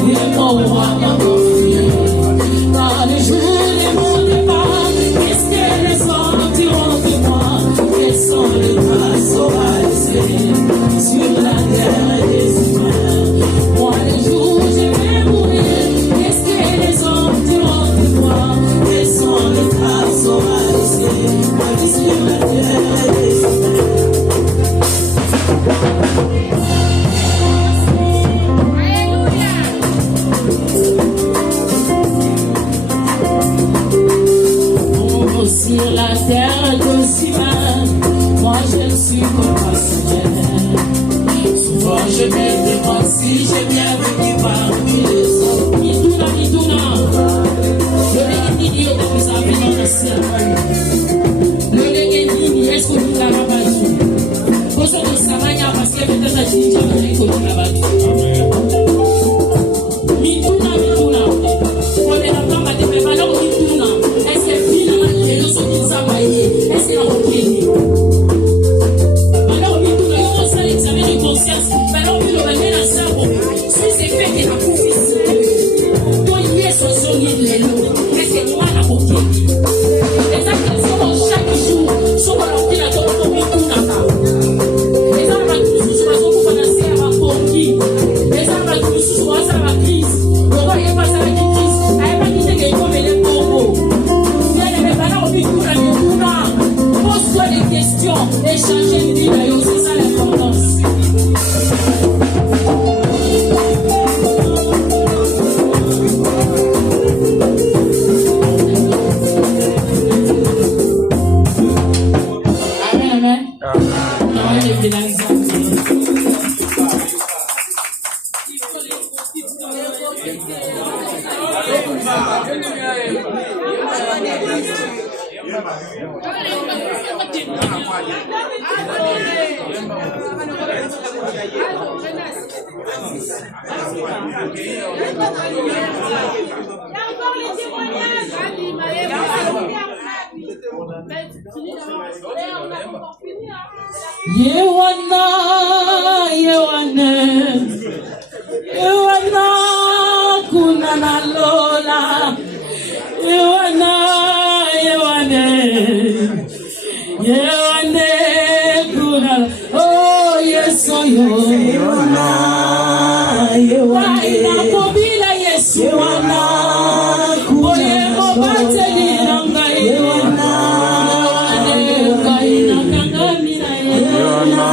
oui, mon roi m'a confié. moi je suis compassionné. Souvent je me demande si j'ai bien vécu parmi les autres. Mituna, le nini est plus rapide dans le ciel. Le nini est-ce que vous l'avez battu? Vous êtes au Samania parce que peut-être la Jinja vous l'avez battu. Mituna, on est là pour battre mes valeurs. Mituna, est-ce que finalement les deux sont des amaillés? Est-ce qu'ils ont repris? Alors, Mituna, il faut faire l'examen de conscience. Alors, il va venir à ça. Si c'est fait qu'il a confessé, toi, il y a son son, il est là. Est-ce que tu m'as apporté? Les actes sont chaque jour, sont à l'ordinateur pour Mituna. Les armes à tous, sont à son coup, on a serré à Pongi. Les armes à tous, sont à sa crise. Le roi, il n'y a pas sa crise. Il n'y a pas qui sait qu'il y a comme les combos. Il y a des valeurs Mituna. Pose-toi des questions, échanger une vie, c'est ça l'importance. Amen. Yewana kuna na lola. Yewane kuna. Oh yes oh Yewana. Yewana kobila Yesu Yewana. Oye mobateli nanga Yewana. Kaina kangamira Yewana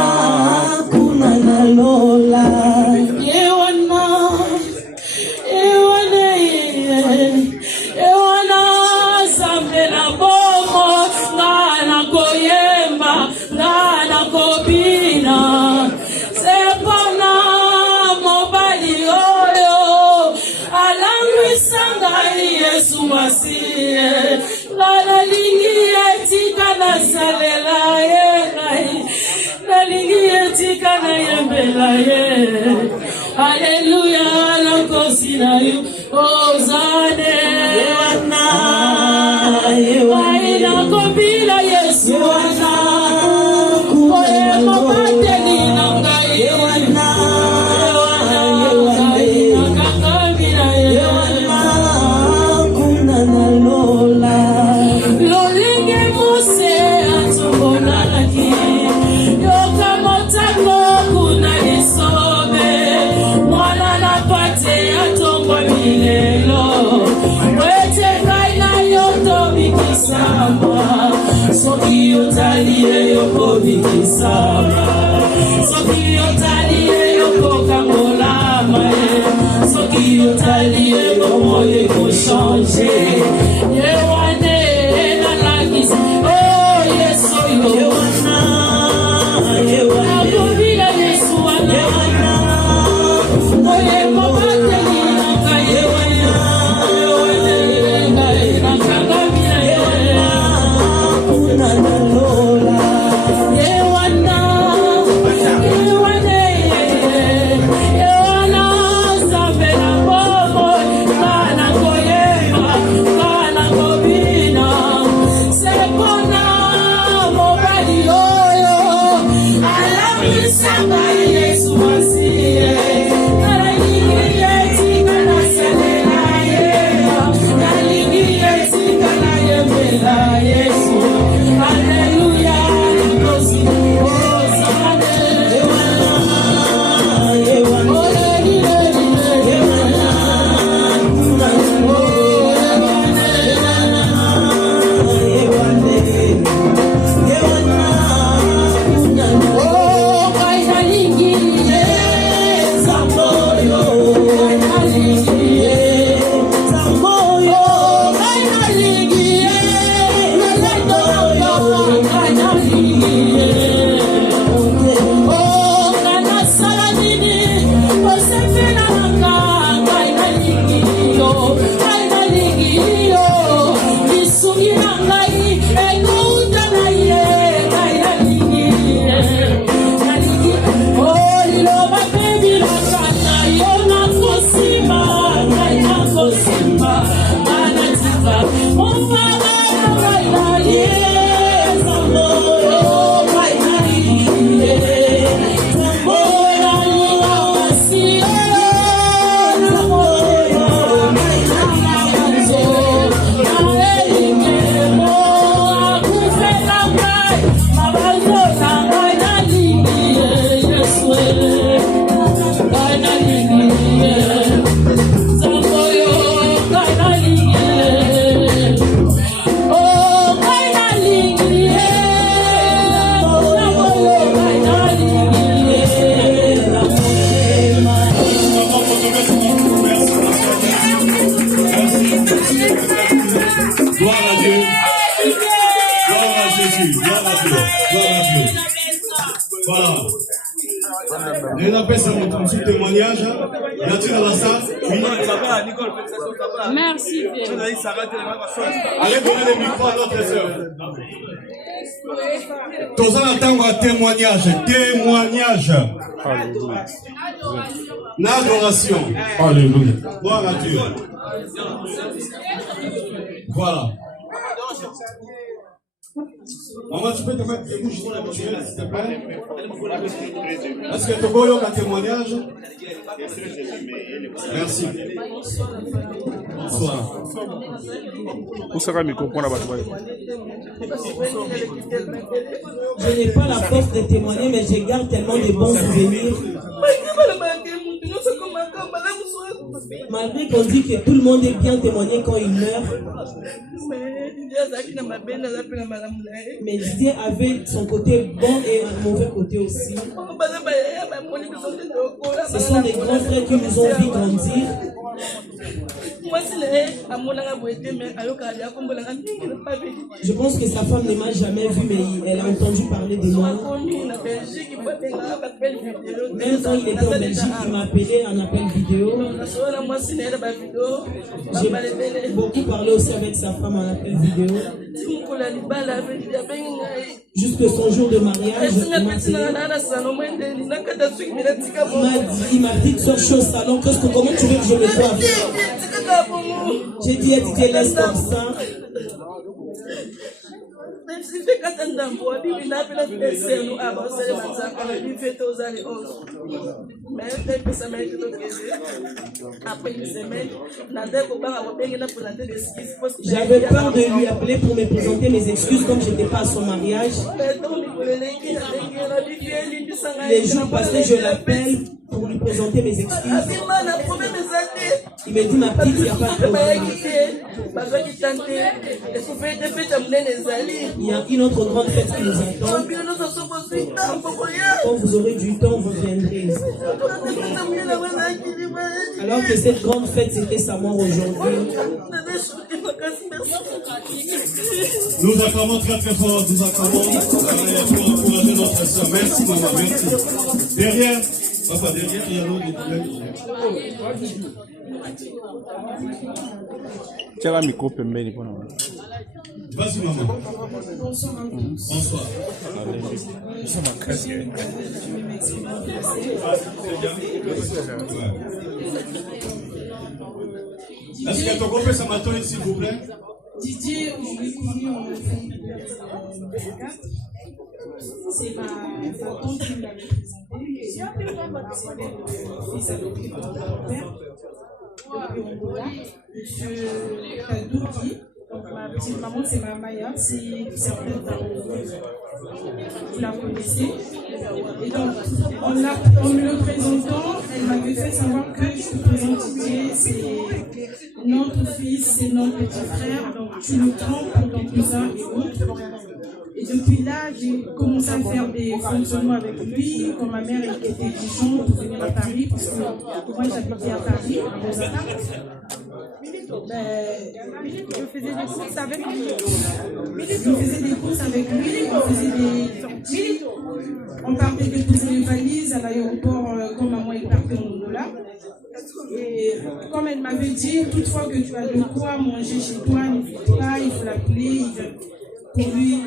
kuna na lola. La lingi etika na salela ye, la lingi etika na yembela ye. Alléluia, la kosina yu ozane. Yewana, Yewana kobila Yesu wana. Oye mabateli nanga Yewana. Soki otaliye yoko bikisama, soki otaliye yoko kangola maye, soki otaliye moye ko changer. Yewane na lakisi, oh Yesu Yewana, Yewana kobila Yesu wana, oye mobateli nanga Yewana, Yewana na kangamira Yewana. Yewana, Voilà. Je appelle ça mon témoignage. Y a-t-il dans la salle? Merci. Allez donner le micro à notre sœur. Tous en attendant un témoignage. Témoignage. L'adoration. Alléluia. Gloire à Dieu. Voilà. Maman, tu peux te mettre debout jusqu'à la s'il te plaît? Est-ce que tu as un témoignage? Merci. Bonsoir. Je n'ai pas la force de témoigner, mais je garde tellement de bons souvenirs. Malgré qu'on dit que tout le monde est bien témoigné quand il meurt, mais Dieu avait son côté bon et un mauvais côté aussi. Ce sont des grands frères qui nous ont vu grandir. Je pense que sa femme ne m'a jamais vu, mais elle a entendu parler de moi. Même quand il était en Belgique, il m'a appelé en appel vidéo. J'ai beaucoup parlé aussi avec sa femme en appel vidéo. Jusque son jour de mariage, il m'a dit sois chaud au salon, comment tu veux que je me coiffe? J'ai dit, Didier, laisse comme ça. J'avais peur de lui appeler pour me présenter mes excuses comme je n'étais pas à son mariage. Les jours passés, je l'appelle pour lui présenter mes excuses. Il me dit, ma petite, il n'y a pas de problème. Il y a une autre grande fête qui nous attend. Quand vous aurez du temps, vous viendrez. Alors que cette grande fête, c'était sa mort aujourd'hui. Nous acclamons très très fort, nous acclamons pour encourager notre soeur. Merci maman, merci. Derrière, papa, derrière, il y a l'autre. Tiens la micro pembeni. Vas-y maman. Bonsoir. Bonsoir. Est-ce que tu as compris ce matin, s'il vous plaît? Didier, je l'ai connu en c'est ma tante qui me l'avait présenté. J'ai appelé mon fils adopté par mon père depuis Angola, monsieur Kadouki. Donc ma petite maman, c'est ma Maya, c'est certaine vous la connaissez. Et donc, en me le présentant, elle m'avait fait savoir que je te présente Didier, c'est notre fils, c'est notre petit frère, donc tu le prends pour ton cousin et autres. Et depuis là, j'ai commencé à faire des fonctionnements avec lui. Quand ma mère était Dijon pour venir à Paris, parce que moi j'habitais à Paris, à Rosata. Je faisais des courses avec lui. On faisait des sorties. On partait déposer les valises à l'aéroport quand maman est partie en Angola. Et comme elle m'avait dit, toutefois que tu as de quoi manger chez toi, n'hésite pas, il faut l'appeler. Pour lui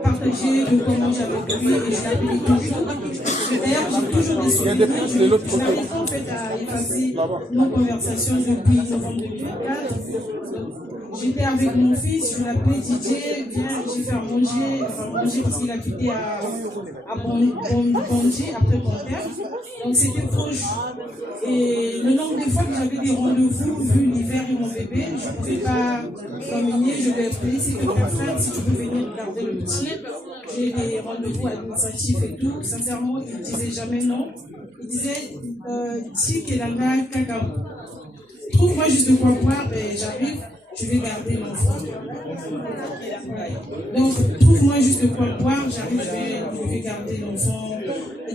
partager de quoi manger avec lui et je l'appelais toujours. D'ailleurs, j'ai toujours des souvenirs. Je n'arrive pas en fait à effacer nos conversations depuis novembre 2024. J'étais avec mon fils, je l'appelais Didier, viens, j'ai fait manger parce qu'il habitait à Bondy, après Panthère. Donc c'était proche. Et le nombre de fois que j'avais des rendez-vous, vu l'hiver et mon bébé, je ne pouvais pas l'emmener, je lui ai appelé, si tu peux faire, si tu peux venir garder le petit. J'ai des rendez-vous administratifs et tout. Sincèrement, il ne disait jamais non. Il disait, si Kelanga Kaka, trouve-moi juste de quoi boire, ben, j'arrive. Je vais garder l'enfant. Donc, trouve-moi juste de quoi boire, j'arrive, je vais garder l'enfant.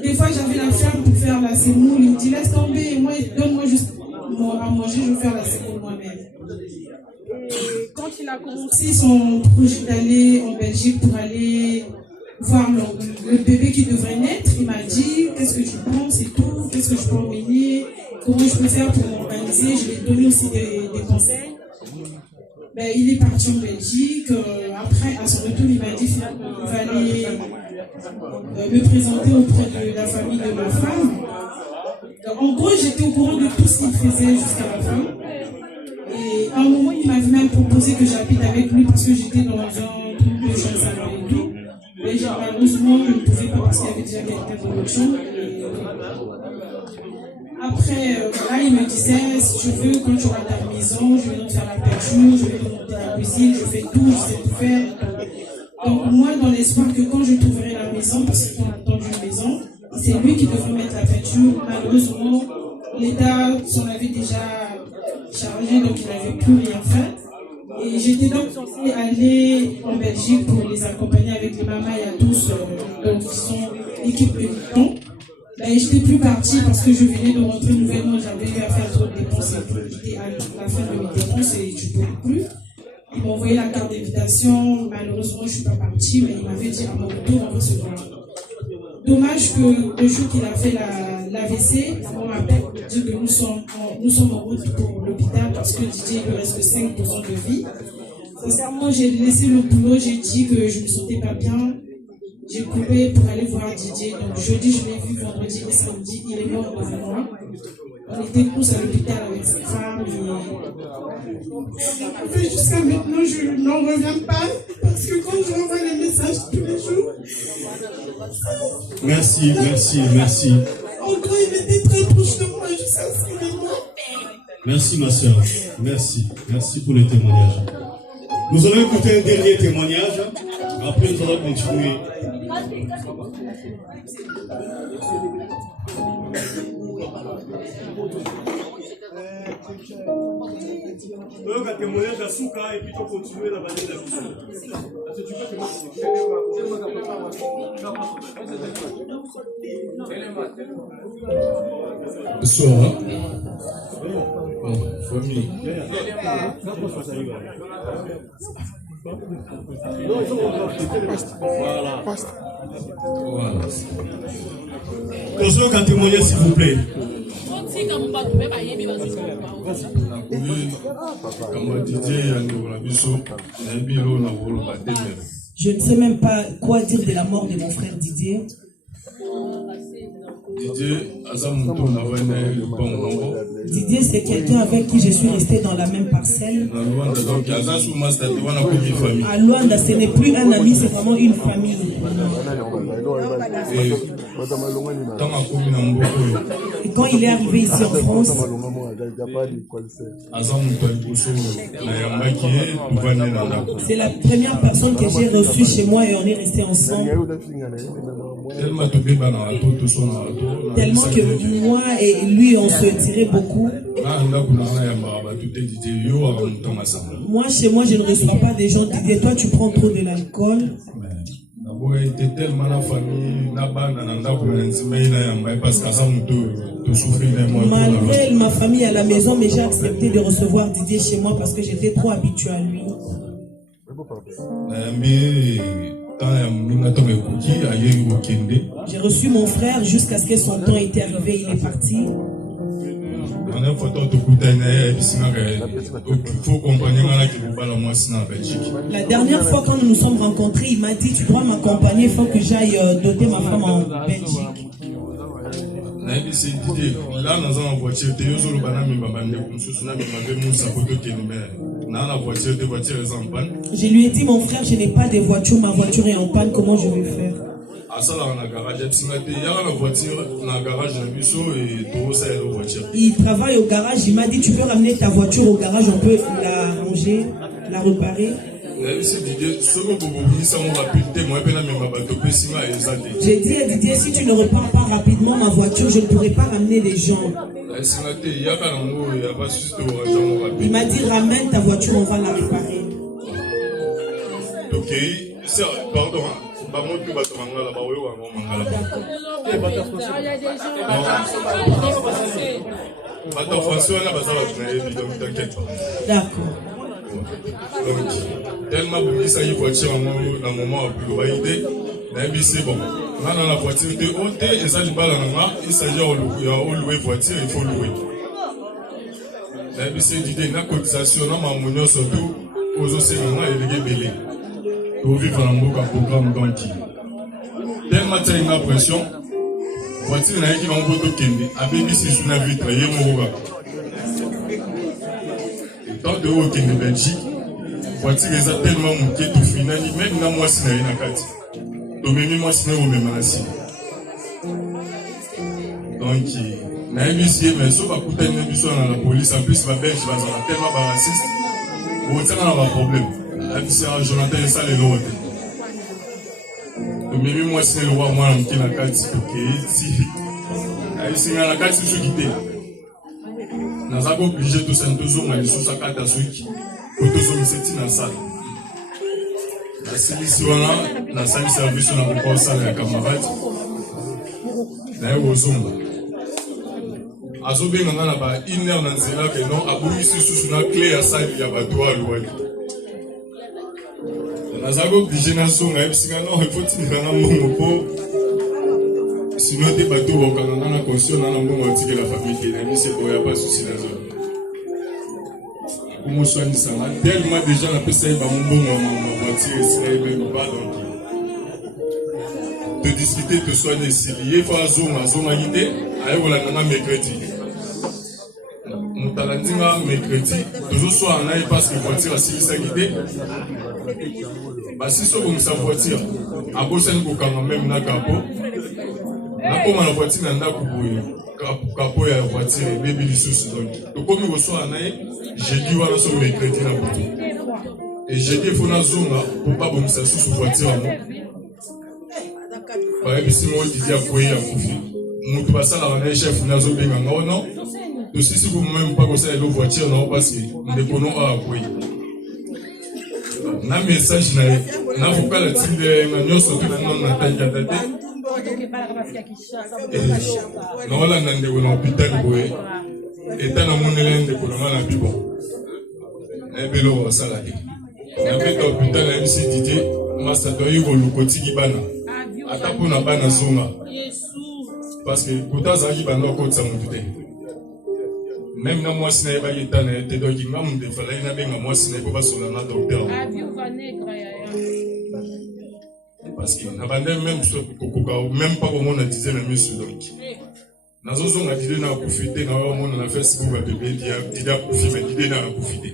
Des fois, j'avais la flemme pour faire la sémoule. Il me dit, laisse tomber, moi, donne-moi juste à manger, je vais faire la sémoule moi-même. Et quand il a commencé son projet d'aller en Belgique pour aller voir le bébé qui devrait naître. Il m'a dit, qu'est-ce que tu penses et tout, qu'est-ce que je peux emmener, comment je peux faire pour m'organiser. Je lui ai donné aussi des conseils. Ben, il est parti en Belgique. Après, à son retour, il m'a dit finalement qu'il fallait me présenter auprès de la famille de ma femme. En gros, j'étais au courant de tout ce qu'il faisait jusqu'à la fin. Et à un moment, il m'avait même proposé que j'habite avec lui parce que j'étais dans un truc de jeunes salariés et tout. Mais malheureusement, je ne pouvais pas parce qu'il y avait déjà quelqu'un dans l'autre chambre. Après, voilà, il me disait, si tu veux, quand tu auras ta maison, je vais donc faire la peinture, je vais te monter la cuisine, je fais tout, je sais tout faire. Donc moi, dans l'espoir que quand je trouverai la maison, parce qu'on attend une maison, c'est lui qui devrait mettre la peinture. Malheureusement, l'État s'en avait déjà chargé, donc il n'avait plus rien fait. Et j'étais donc censée aller en Belgique pour les accompagner avec les mamas et à tous, donc ils sont équipe de militants. Ben, je n'étais plus partie parce que je venais de rentrer nouvellement, j'avais eu à faire trop de dépenses et tout. J'étais à la fin de mes dépenses et je ne pouvais plus. Ils m'ont envoyé la carte d'invitation, malheureusement je ne suis pas partie, mais il m'avait dit à mon retour on va se voir. Dommage que le jour qu'il a fait l'AVC, on m'appelle pour dire que nous sommes en route pour l'hôpital parce que Didier il lui reste 5% de vie. Sincèrement, j'ai laissé le boulot, j'ai dit que je ne me sentais pas bien. J'ai coupé pour aller voir Didier. Donc jeudi, je l'ai vu, vendredi et samedi, il est mort devant moi. On était tous à l'hôpital avec sa femme. Et jusqu'à maintenant, je n'en reviens pas parce que quand je revois les messages tous les jours. Merci. Encore, il était très proche de moi jusqu'à ce qu'il est mort. Merci ma soeur. Merci pour le témoignage. Nous allons écouter un dernier témoignage. Après, nous allons continuer. Donc, un témoignage à Souka et puis tu continuer la bataille de la vision. Bonsoir. Famille. Voilà. Posons un témoignage s'il vous plaît. Je ne sais même pas quoi dire de la mort de mon frère Didier. Didier, c'est quelqu'un avec qui je suis resté dans la même parcelle. À Luanda, ce n'est plus un ami, c'est vraiment une famille. Et quand il est arrivé ici en France, c'est la première personne que j'ai reçue chez moi et on est resté ensemble. Tellement que moi et lui on se tirait beaucoup. Moi chez moi je ne reçois pas des gens Didier, toi tu prends trop de l'alcool. Malgré ma famille à la maison, mais j'ai accepté de recevoir Didier chez moi parce que j'étais trop habitué à lui. J'ai reçu mon frère jusqu'à ce que son temps était arrivé, il est parti. La dernière fois quand nous nous sommes rencontrés, il m'a dit tu dois m'accompagner, il faut que j'aille doter ma femme en Belgique. Je lui ai dit mon frère, je n'ai pas de voiture, ma voiture est en panne, comment je vais faire? Il travaille au garage, il m'a dit tu peux ramener ta voiture au garage, on peut la ranger, la réparer. J'ai dit à Didier, si tu ne repars pas rapidement ma voiture, je ne pourrai pas ramener les gens. Il m'a dit ramène ta voiture, on va la réparer. Ok, pardon. D'accord. Donc, tellement de ça, il faut dire un moment plus validé. c'est bon. Là, dans la voiture de haute, et ça, il s'agit de louer voiture, il faut louer. C'est l'idée de la cotisation, on a surtout aux océans et les belés. Pour vivre dans un programme d'anti. Tellement de la pression, voiture n'a qui va en photo Kende, à BBC sous la vitre, il y a mon regard. Tant de haut Kende Belgique, voiture est tellement montée tout final, même dans moi, c'est une carte. Même moi, c'est une même assis. Donc, na émission mais sauf à coûter une émission dans la police en plus va belge va tellement raciste ou ça n'a pas problème la mission Jonathan et ça les lois donc même moi c'est le roi moi qui na carte OK si ai c'est na carte sur quitter na za obligé tout ça toujours mais sur sa carte à suki pour tout ça c'est dans salle la solution là la salle service on a pas ça la camarade na ozomba azobenga ngana ba iner na nzela ke non abuyisi susu na clé ya sali ya bato alwali nazago obligé na songa ebisinga non il faut tinira na mbongo po sinon te bato bokanga na conscient na mbongo atike la famille na mise to ya pas souci na zone como soigner ça tellement déjà na pesa ba mbongo ma voiture c'est même pas donc de discuter de soigner si lié faut azonga yité ayo la nana mercredi mutalandinga mercredi toujours soit en aille parce que voiture a silisa guidé bah si so comme sa voiture a bossé ko kanga même na capot na comme la voiture na ndako boye capot ya voiture baby lisusu donc to comme ko soit en aille jeudi wala so mercredi na boto et jeudi faut na zonga pour pas bon ça sous voiture bah et si moi dit à quoi ya kufi mutu basala na chef na zo benga non to sisi ko même pas ko ça la voiture non parce que ndekono a quoi na message na vocal tinde na nyoso to na tanja date non la nande ko na hôpital boye eta na monela ndeko na bibo e belo sala na beta hôpital na MC Didier masa to yuko lukotiki bana ata pona bana zonga parce que kutaza ki bana ko tsa mutude même na moi sina ba yetana te do ki ngam de fala ina benga moi sina ko basola na docteur parce que na bande même même pas comment on disait la monsieur donc nazo zonga dide na profiter na wa mona na Facebook ba bébé dia profiter dide na profiter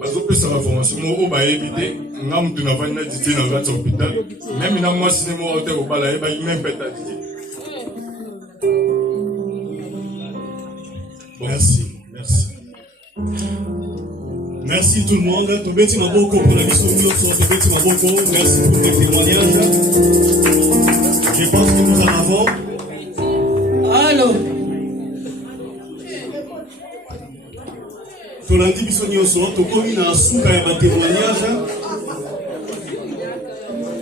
bazo pesa la formation mo ba éviter ngam tu na vanda dide na gata hôpital même na moi sina mo hotel ko bala e ba même peta dide. Merci, merci. Merci tout le monde. Tobeti Maboko pour la mission Tobeti Maboko. Merci pour tes témoignages. Je pense que nous en avons. Allô. Tolandi biso nyonso tokomi na suka ya ba témoignage.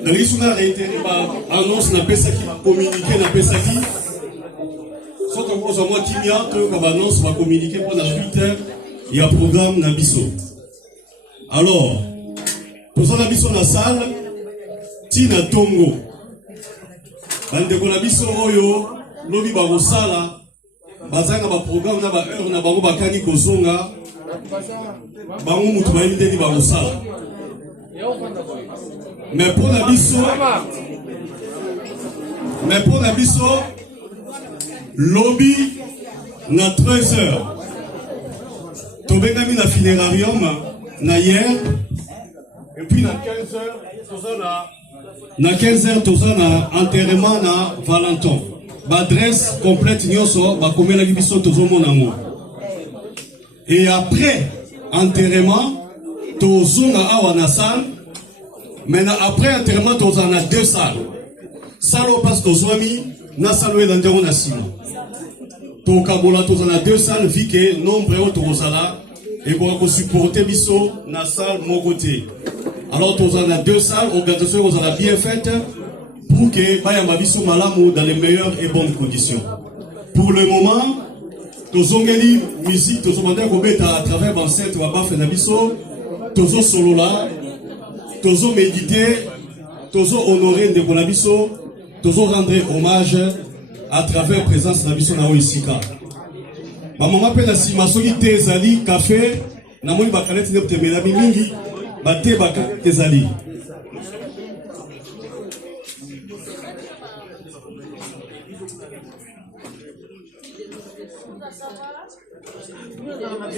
Na lisu na réitéré ba annonce na pesa qui va communiquer na pesa qui soki okozwa mwa kimia toyoka baannonce bakommunike mpo na suite ya programme na biso. Alors toza na biso na salle ntina ntongo bandeko na biso oyo lobi bakosala bazanga baprogramme na baheure na bango bakani kozonga bango mutu bayebi ndeni bakosala mais mpo na biso lobby na 13h tobengami na funérarium na hier et puis na 15h toza na enterrement na Valentin l'adresse complète nyonso bakomelaki biso tozomona ngo et après enterrement tozonga awa na salle maintenant après enterrement toza na deux salles salle parce tozwami na salle elande ngo na sima tokabola toza na deux salles vu que nombre oyo tokozala ekoka kosupporte biso na salle moko te. Alors toza na deux salles, organisation kozala bien faite pour que bayamba biso malamu dans les meilleures et bonnes conditions. Pour le moment tozongeli musique tozobanda kobeta à travers enceinte wa bafe na biso tozo solola tozo méditer tozo honorer ndeko na biso, tozo rendre hommage à travers présence na biso na Oisika. Maman pe na sima soki te ezali café na moni bakaleti ne temela mingi bate baka ezali.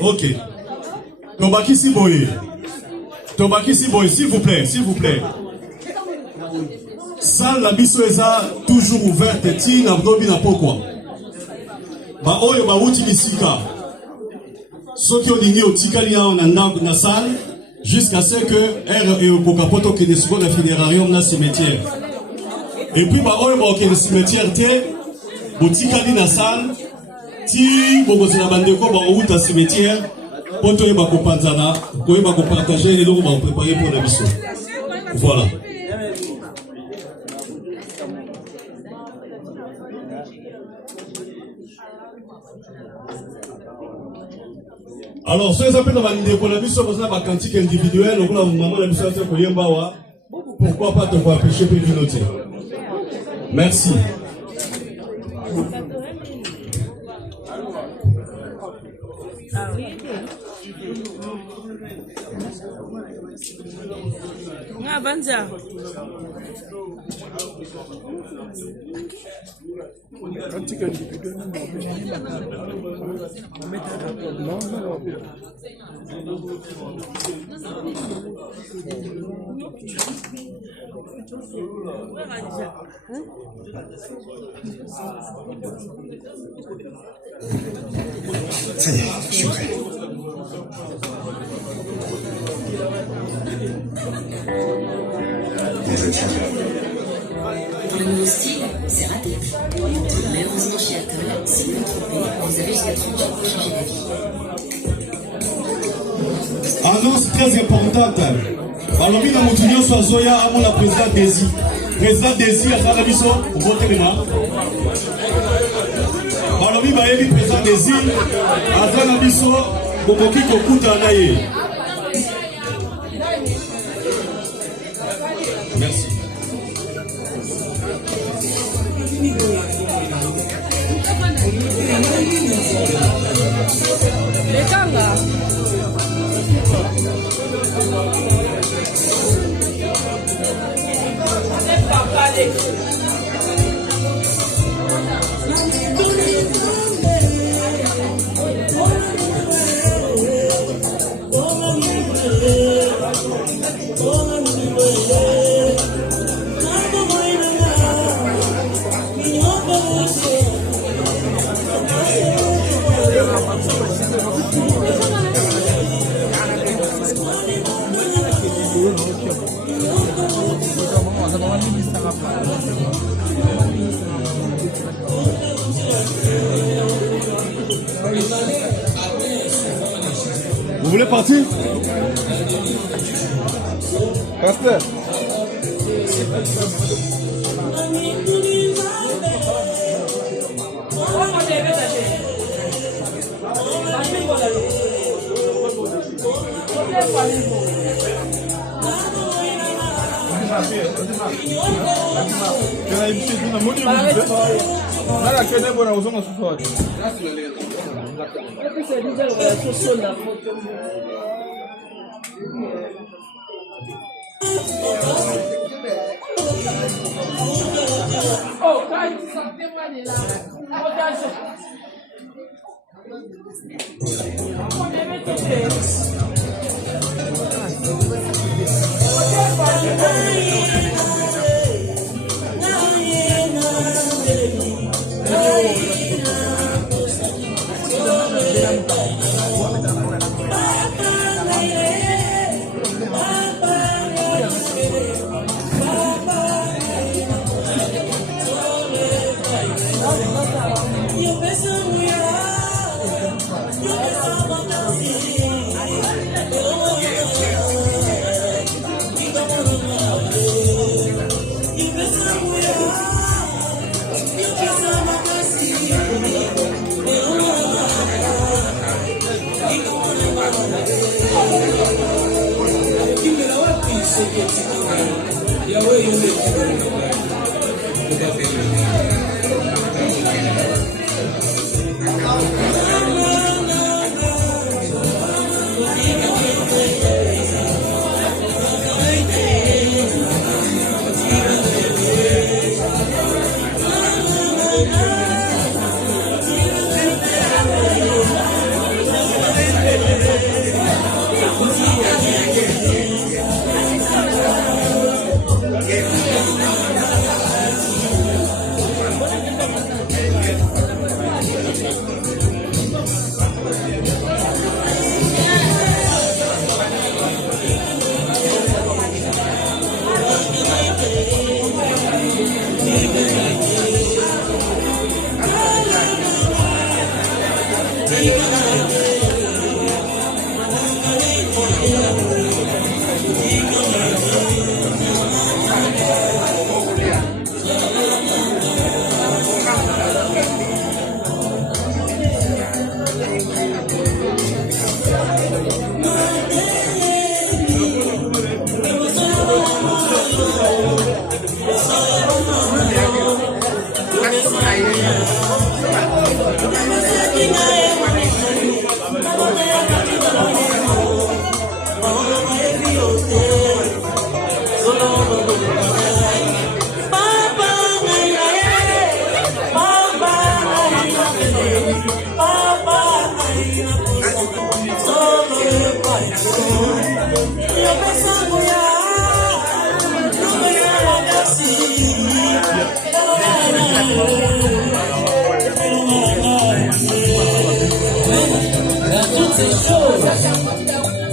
Ok. Tobakisi boye, s'il vous plaît, s'il vous plaît. Salle la biso eza toujours ouverte ti na dobi na pokwa. Ba oyo ba wuti bisika. Soki olingi otikali na ndako na salle jusqu'à ce que R et Okapoto ke de seconde funérarium na cimetière. Et puis ba oyo ba ke de cimetière te botikali na salle ti bobozela bandeko ba wuta cimetière. Poto eba kopanzana, ko eba ko partager et donc on va préparer pour la mission. Voilà. Alors, ceux appels dans la vidéo pour la mission, on a ma quantique individuelle, on a maman la mission pour Yembawa. Pourquoi pas te voir pécher pour une autre? Merci. Avanza. Ça y est, je suis prêt. Pour le nouveau style, c'est raté. Malheureusement, chez Atoll, si vous vous trompez, vous avez jusqu'à 30 jours pour changer d'avis. Annonce très importante. Alors, il y a mon sur Zoya à la présidente Desi. Président Desi à Farabiso, vous votez maintenant. Alors, il y a le président Desi à Farabiso, pour qu'on puisse écouter en aïe. Merci. Lekanga. Vous voulez partir? Pasteur.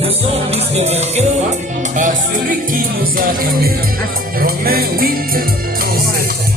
Nous sommes disques vainqueurs par celui qui nous a aimés. Romains 8, 37.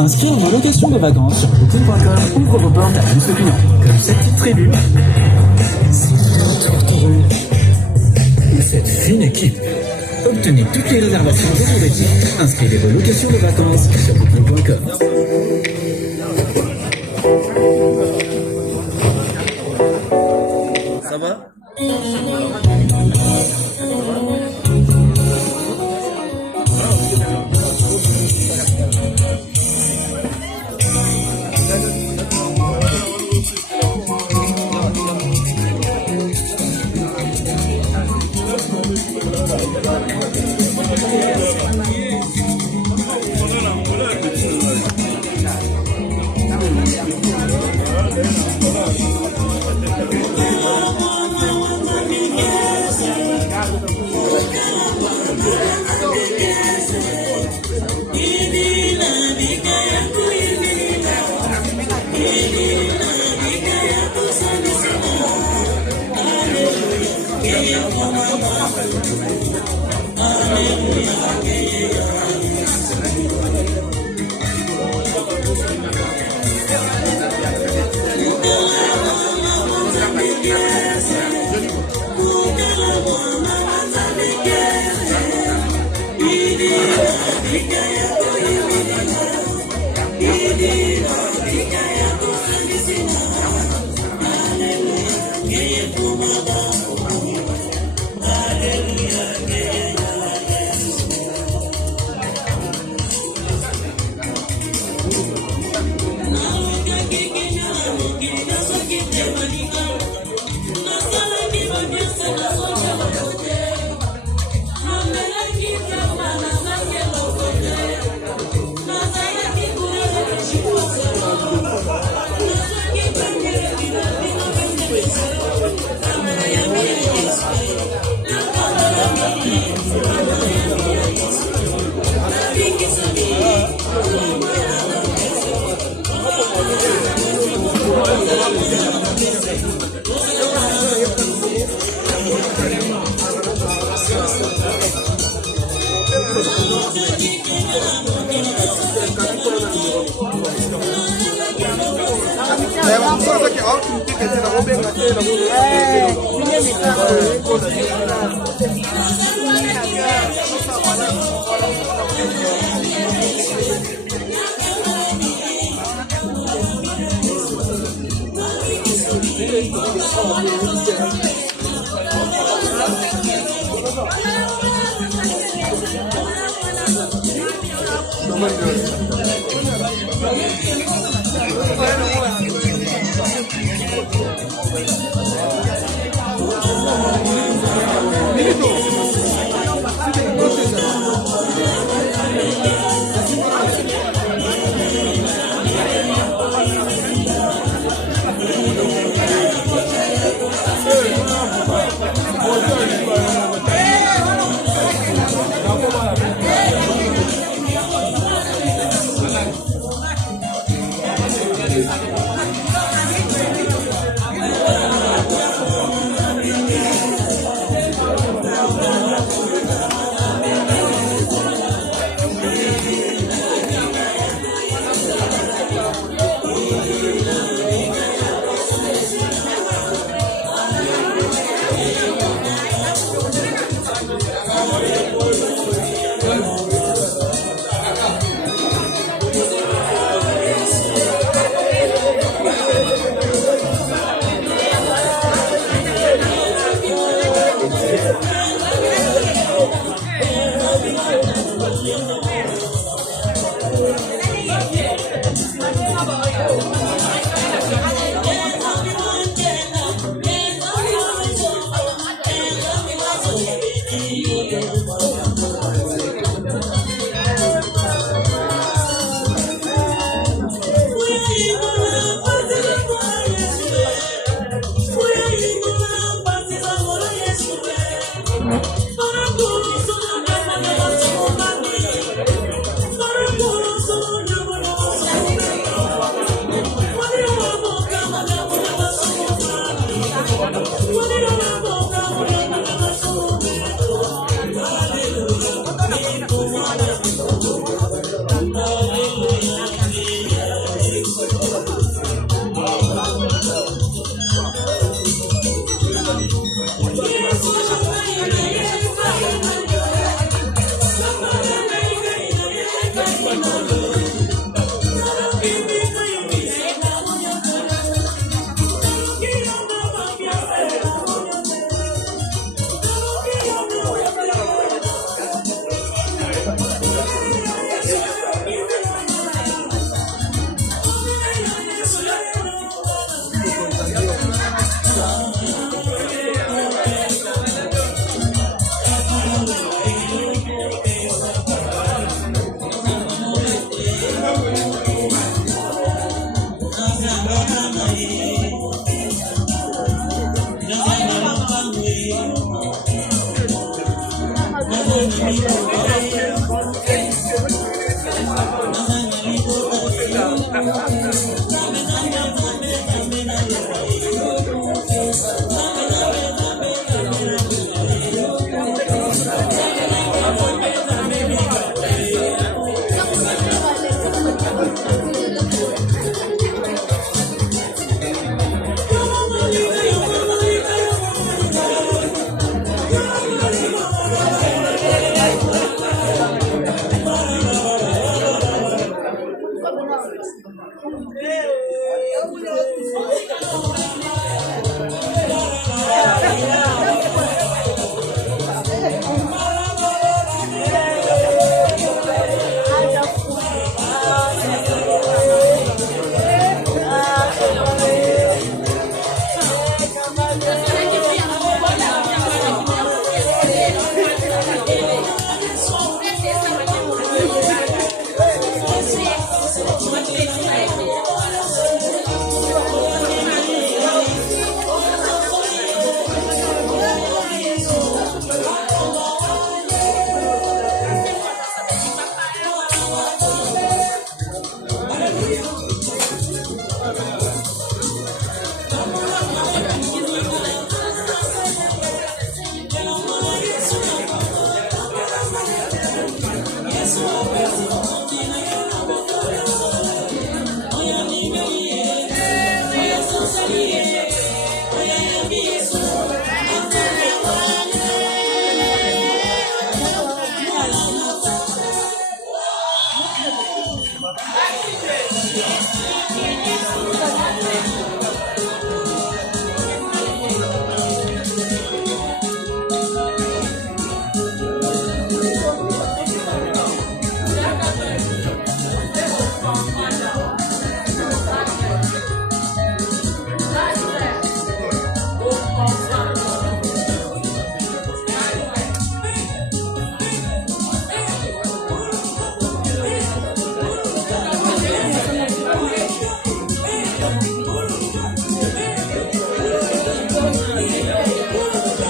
Inscrire vos locations de vacances sur booking.com ouvre vos portes à plus de clients, comme cette petite tribu. C'est notre tour de cette fine équipe. Obtenez toutes les réservations de vos équipes. Inscrivez vos locations de vacances sur booking.com. Ça va?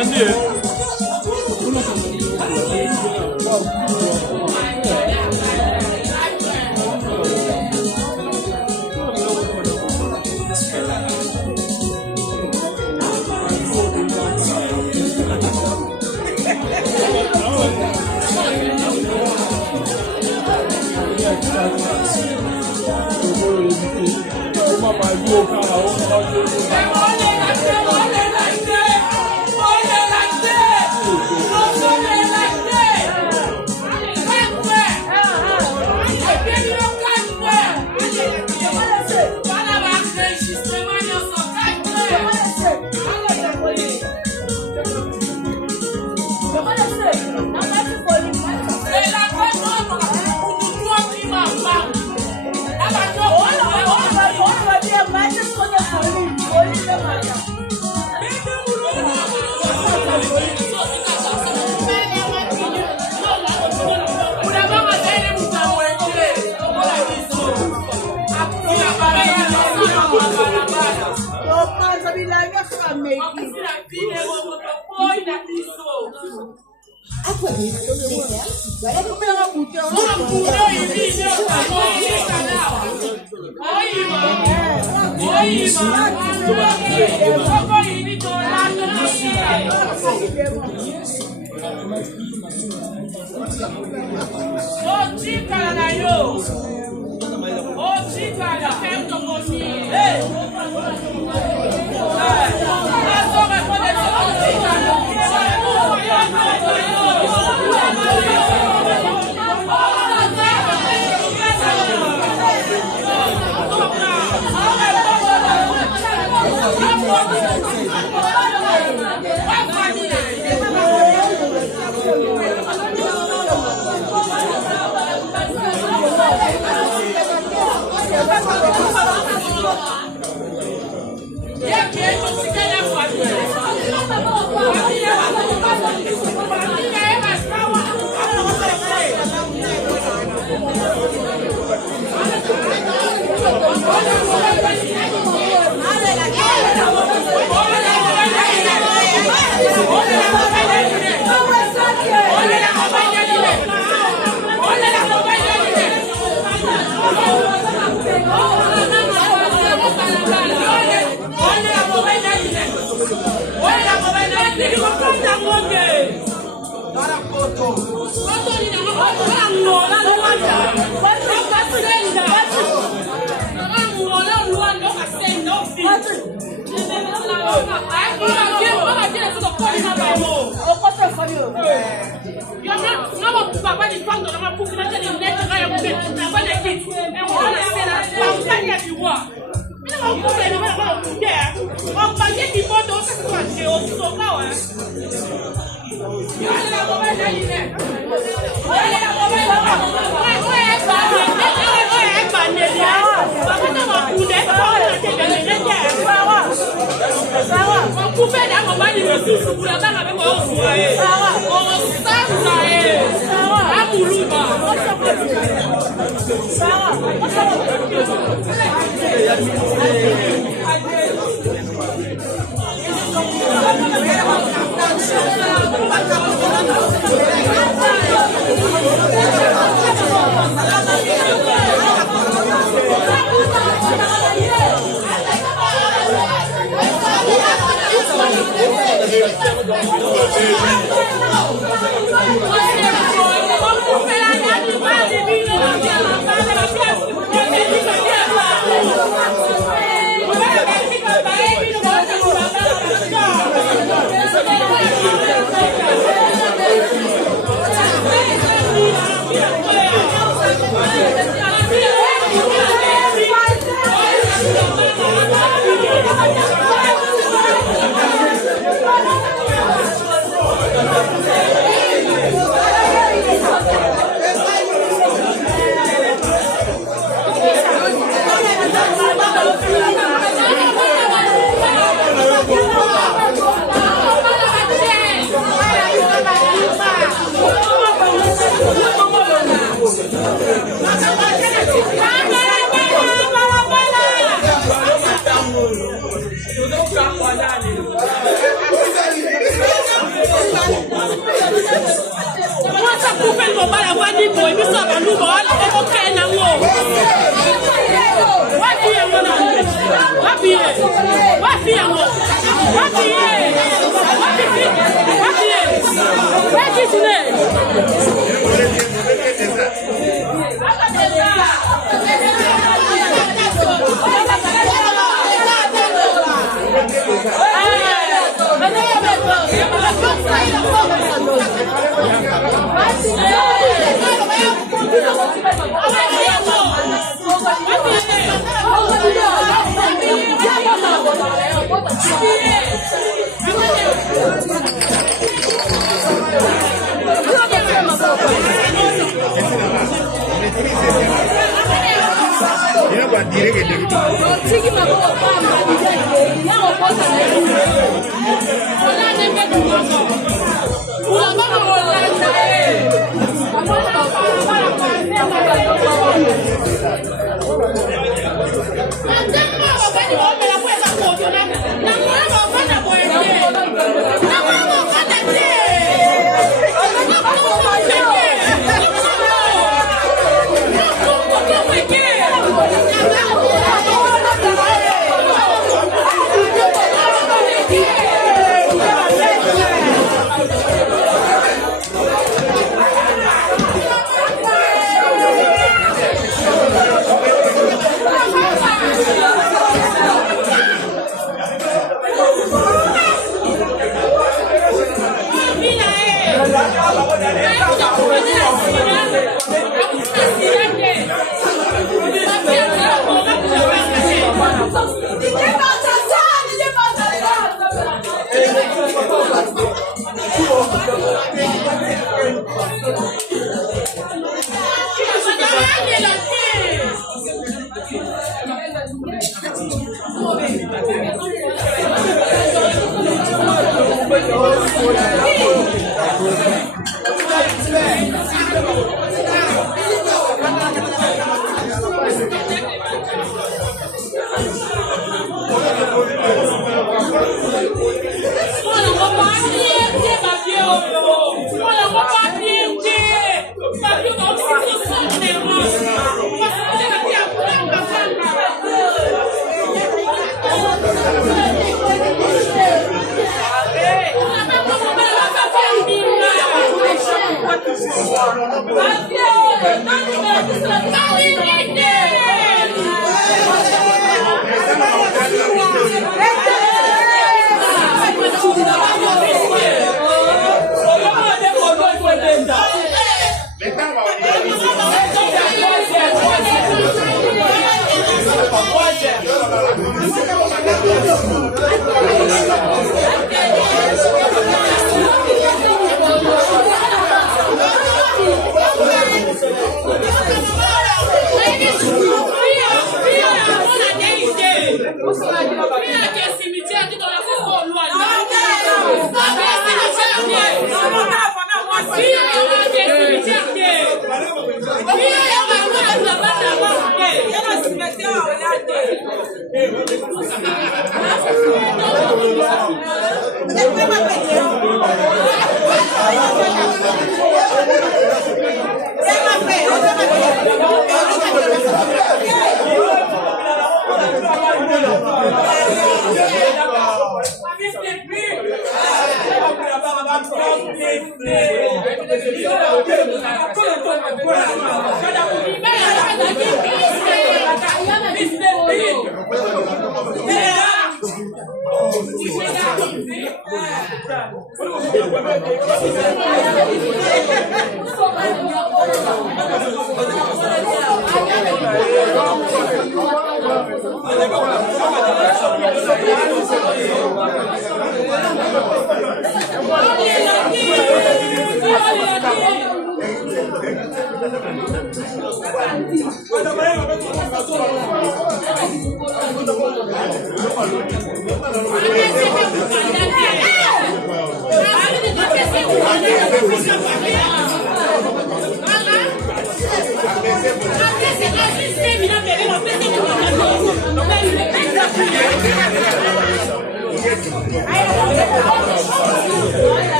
Vas-y.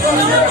Thank you.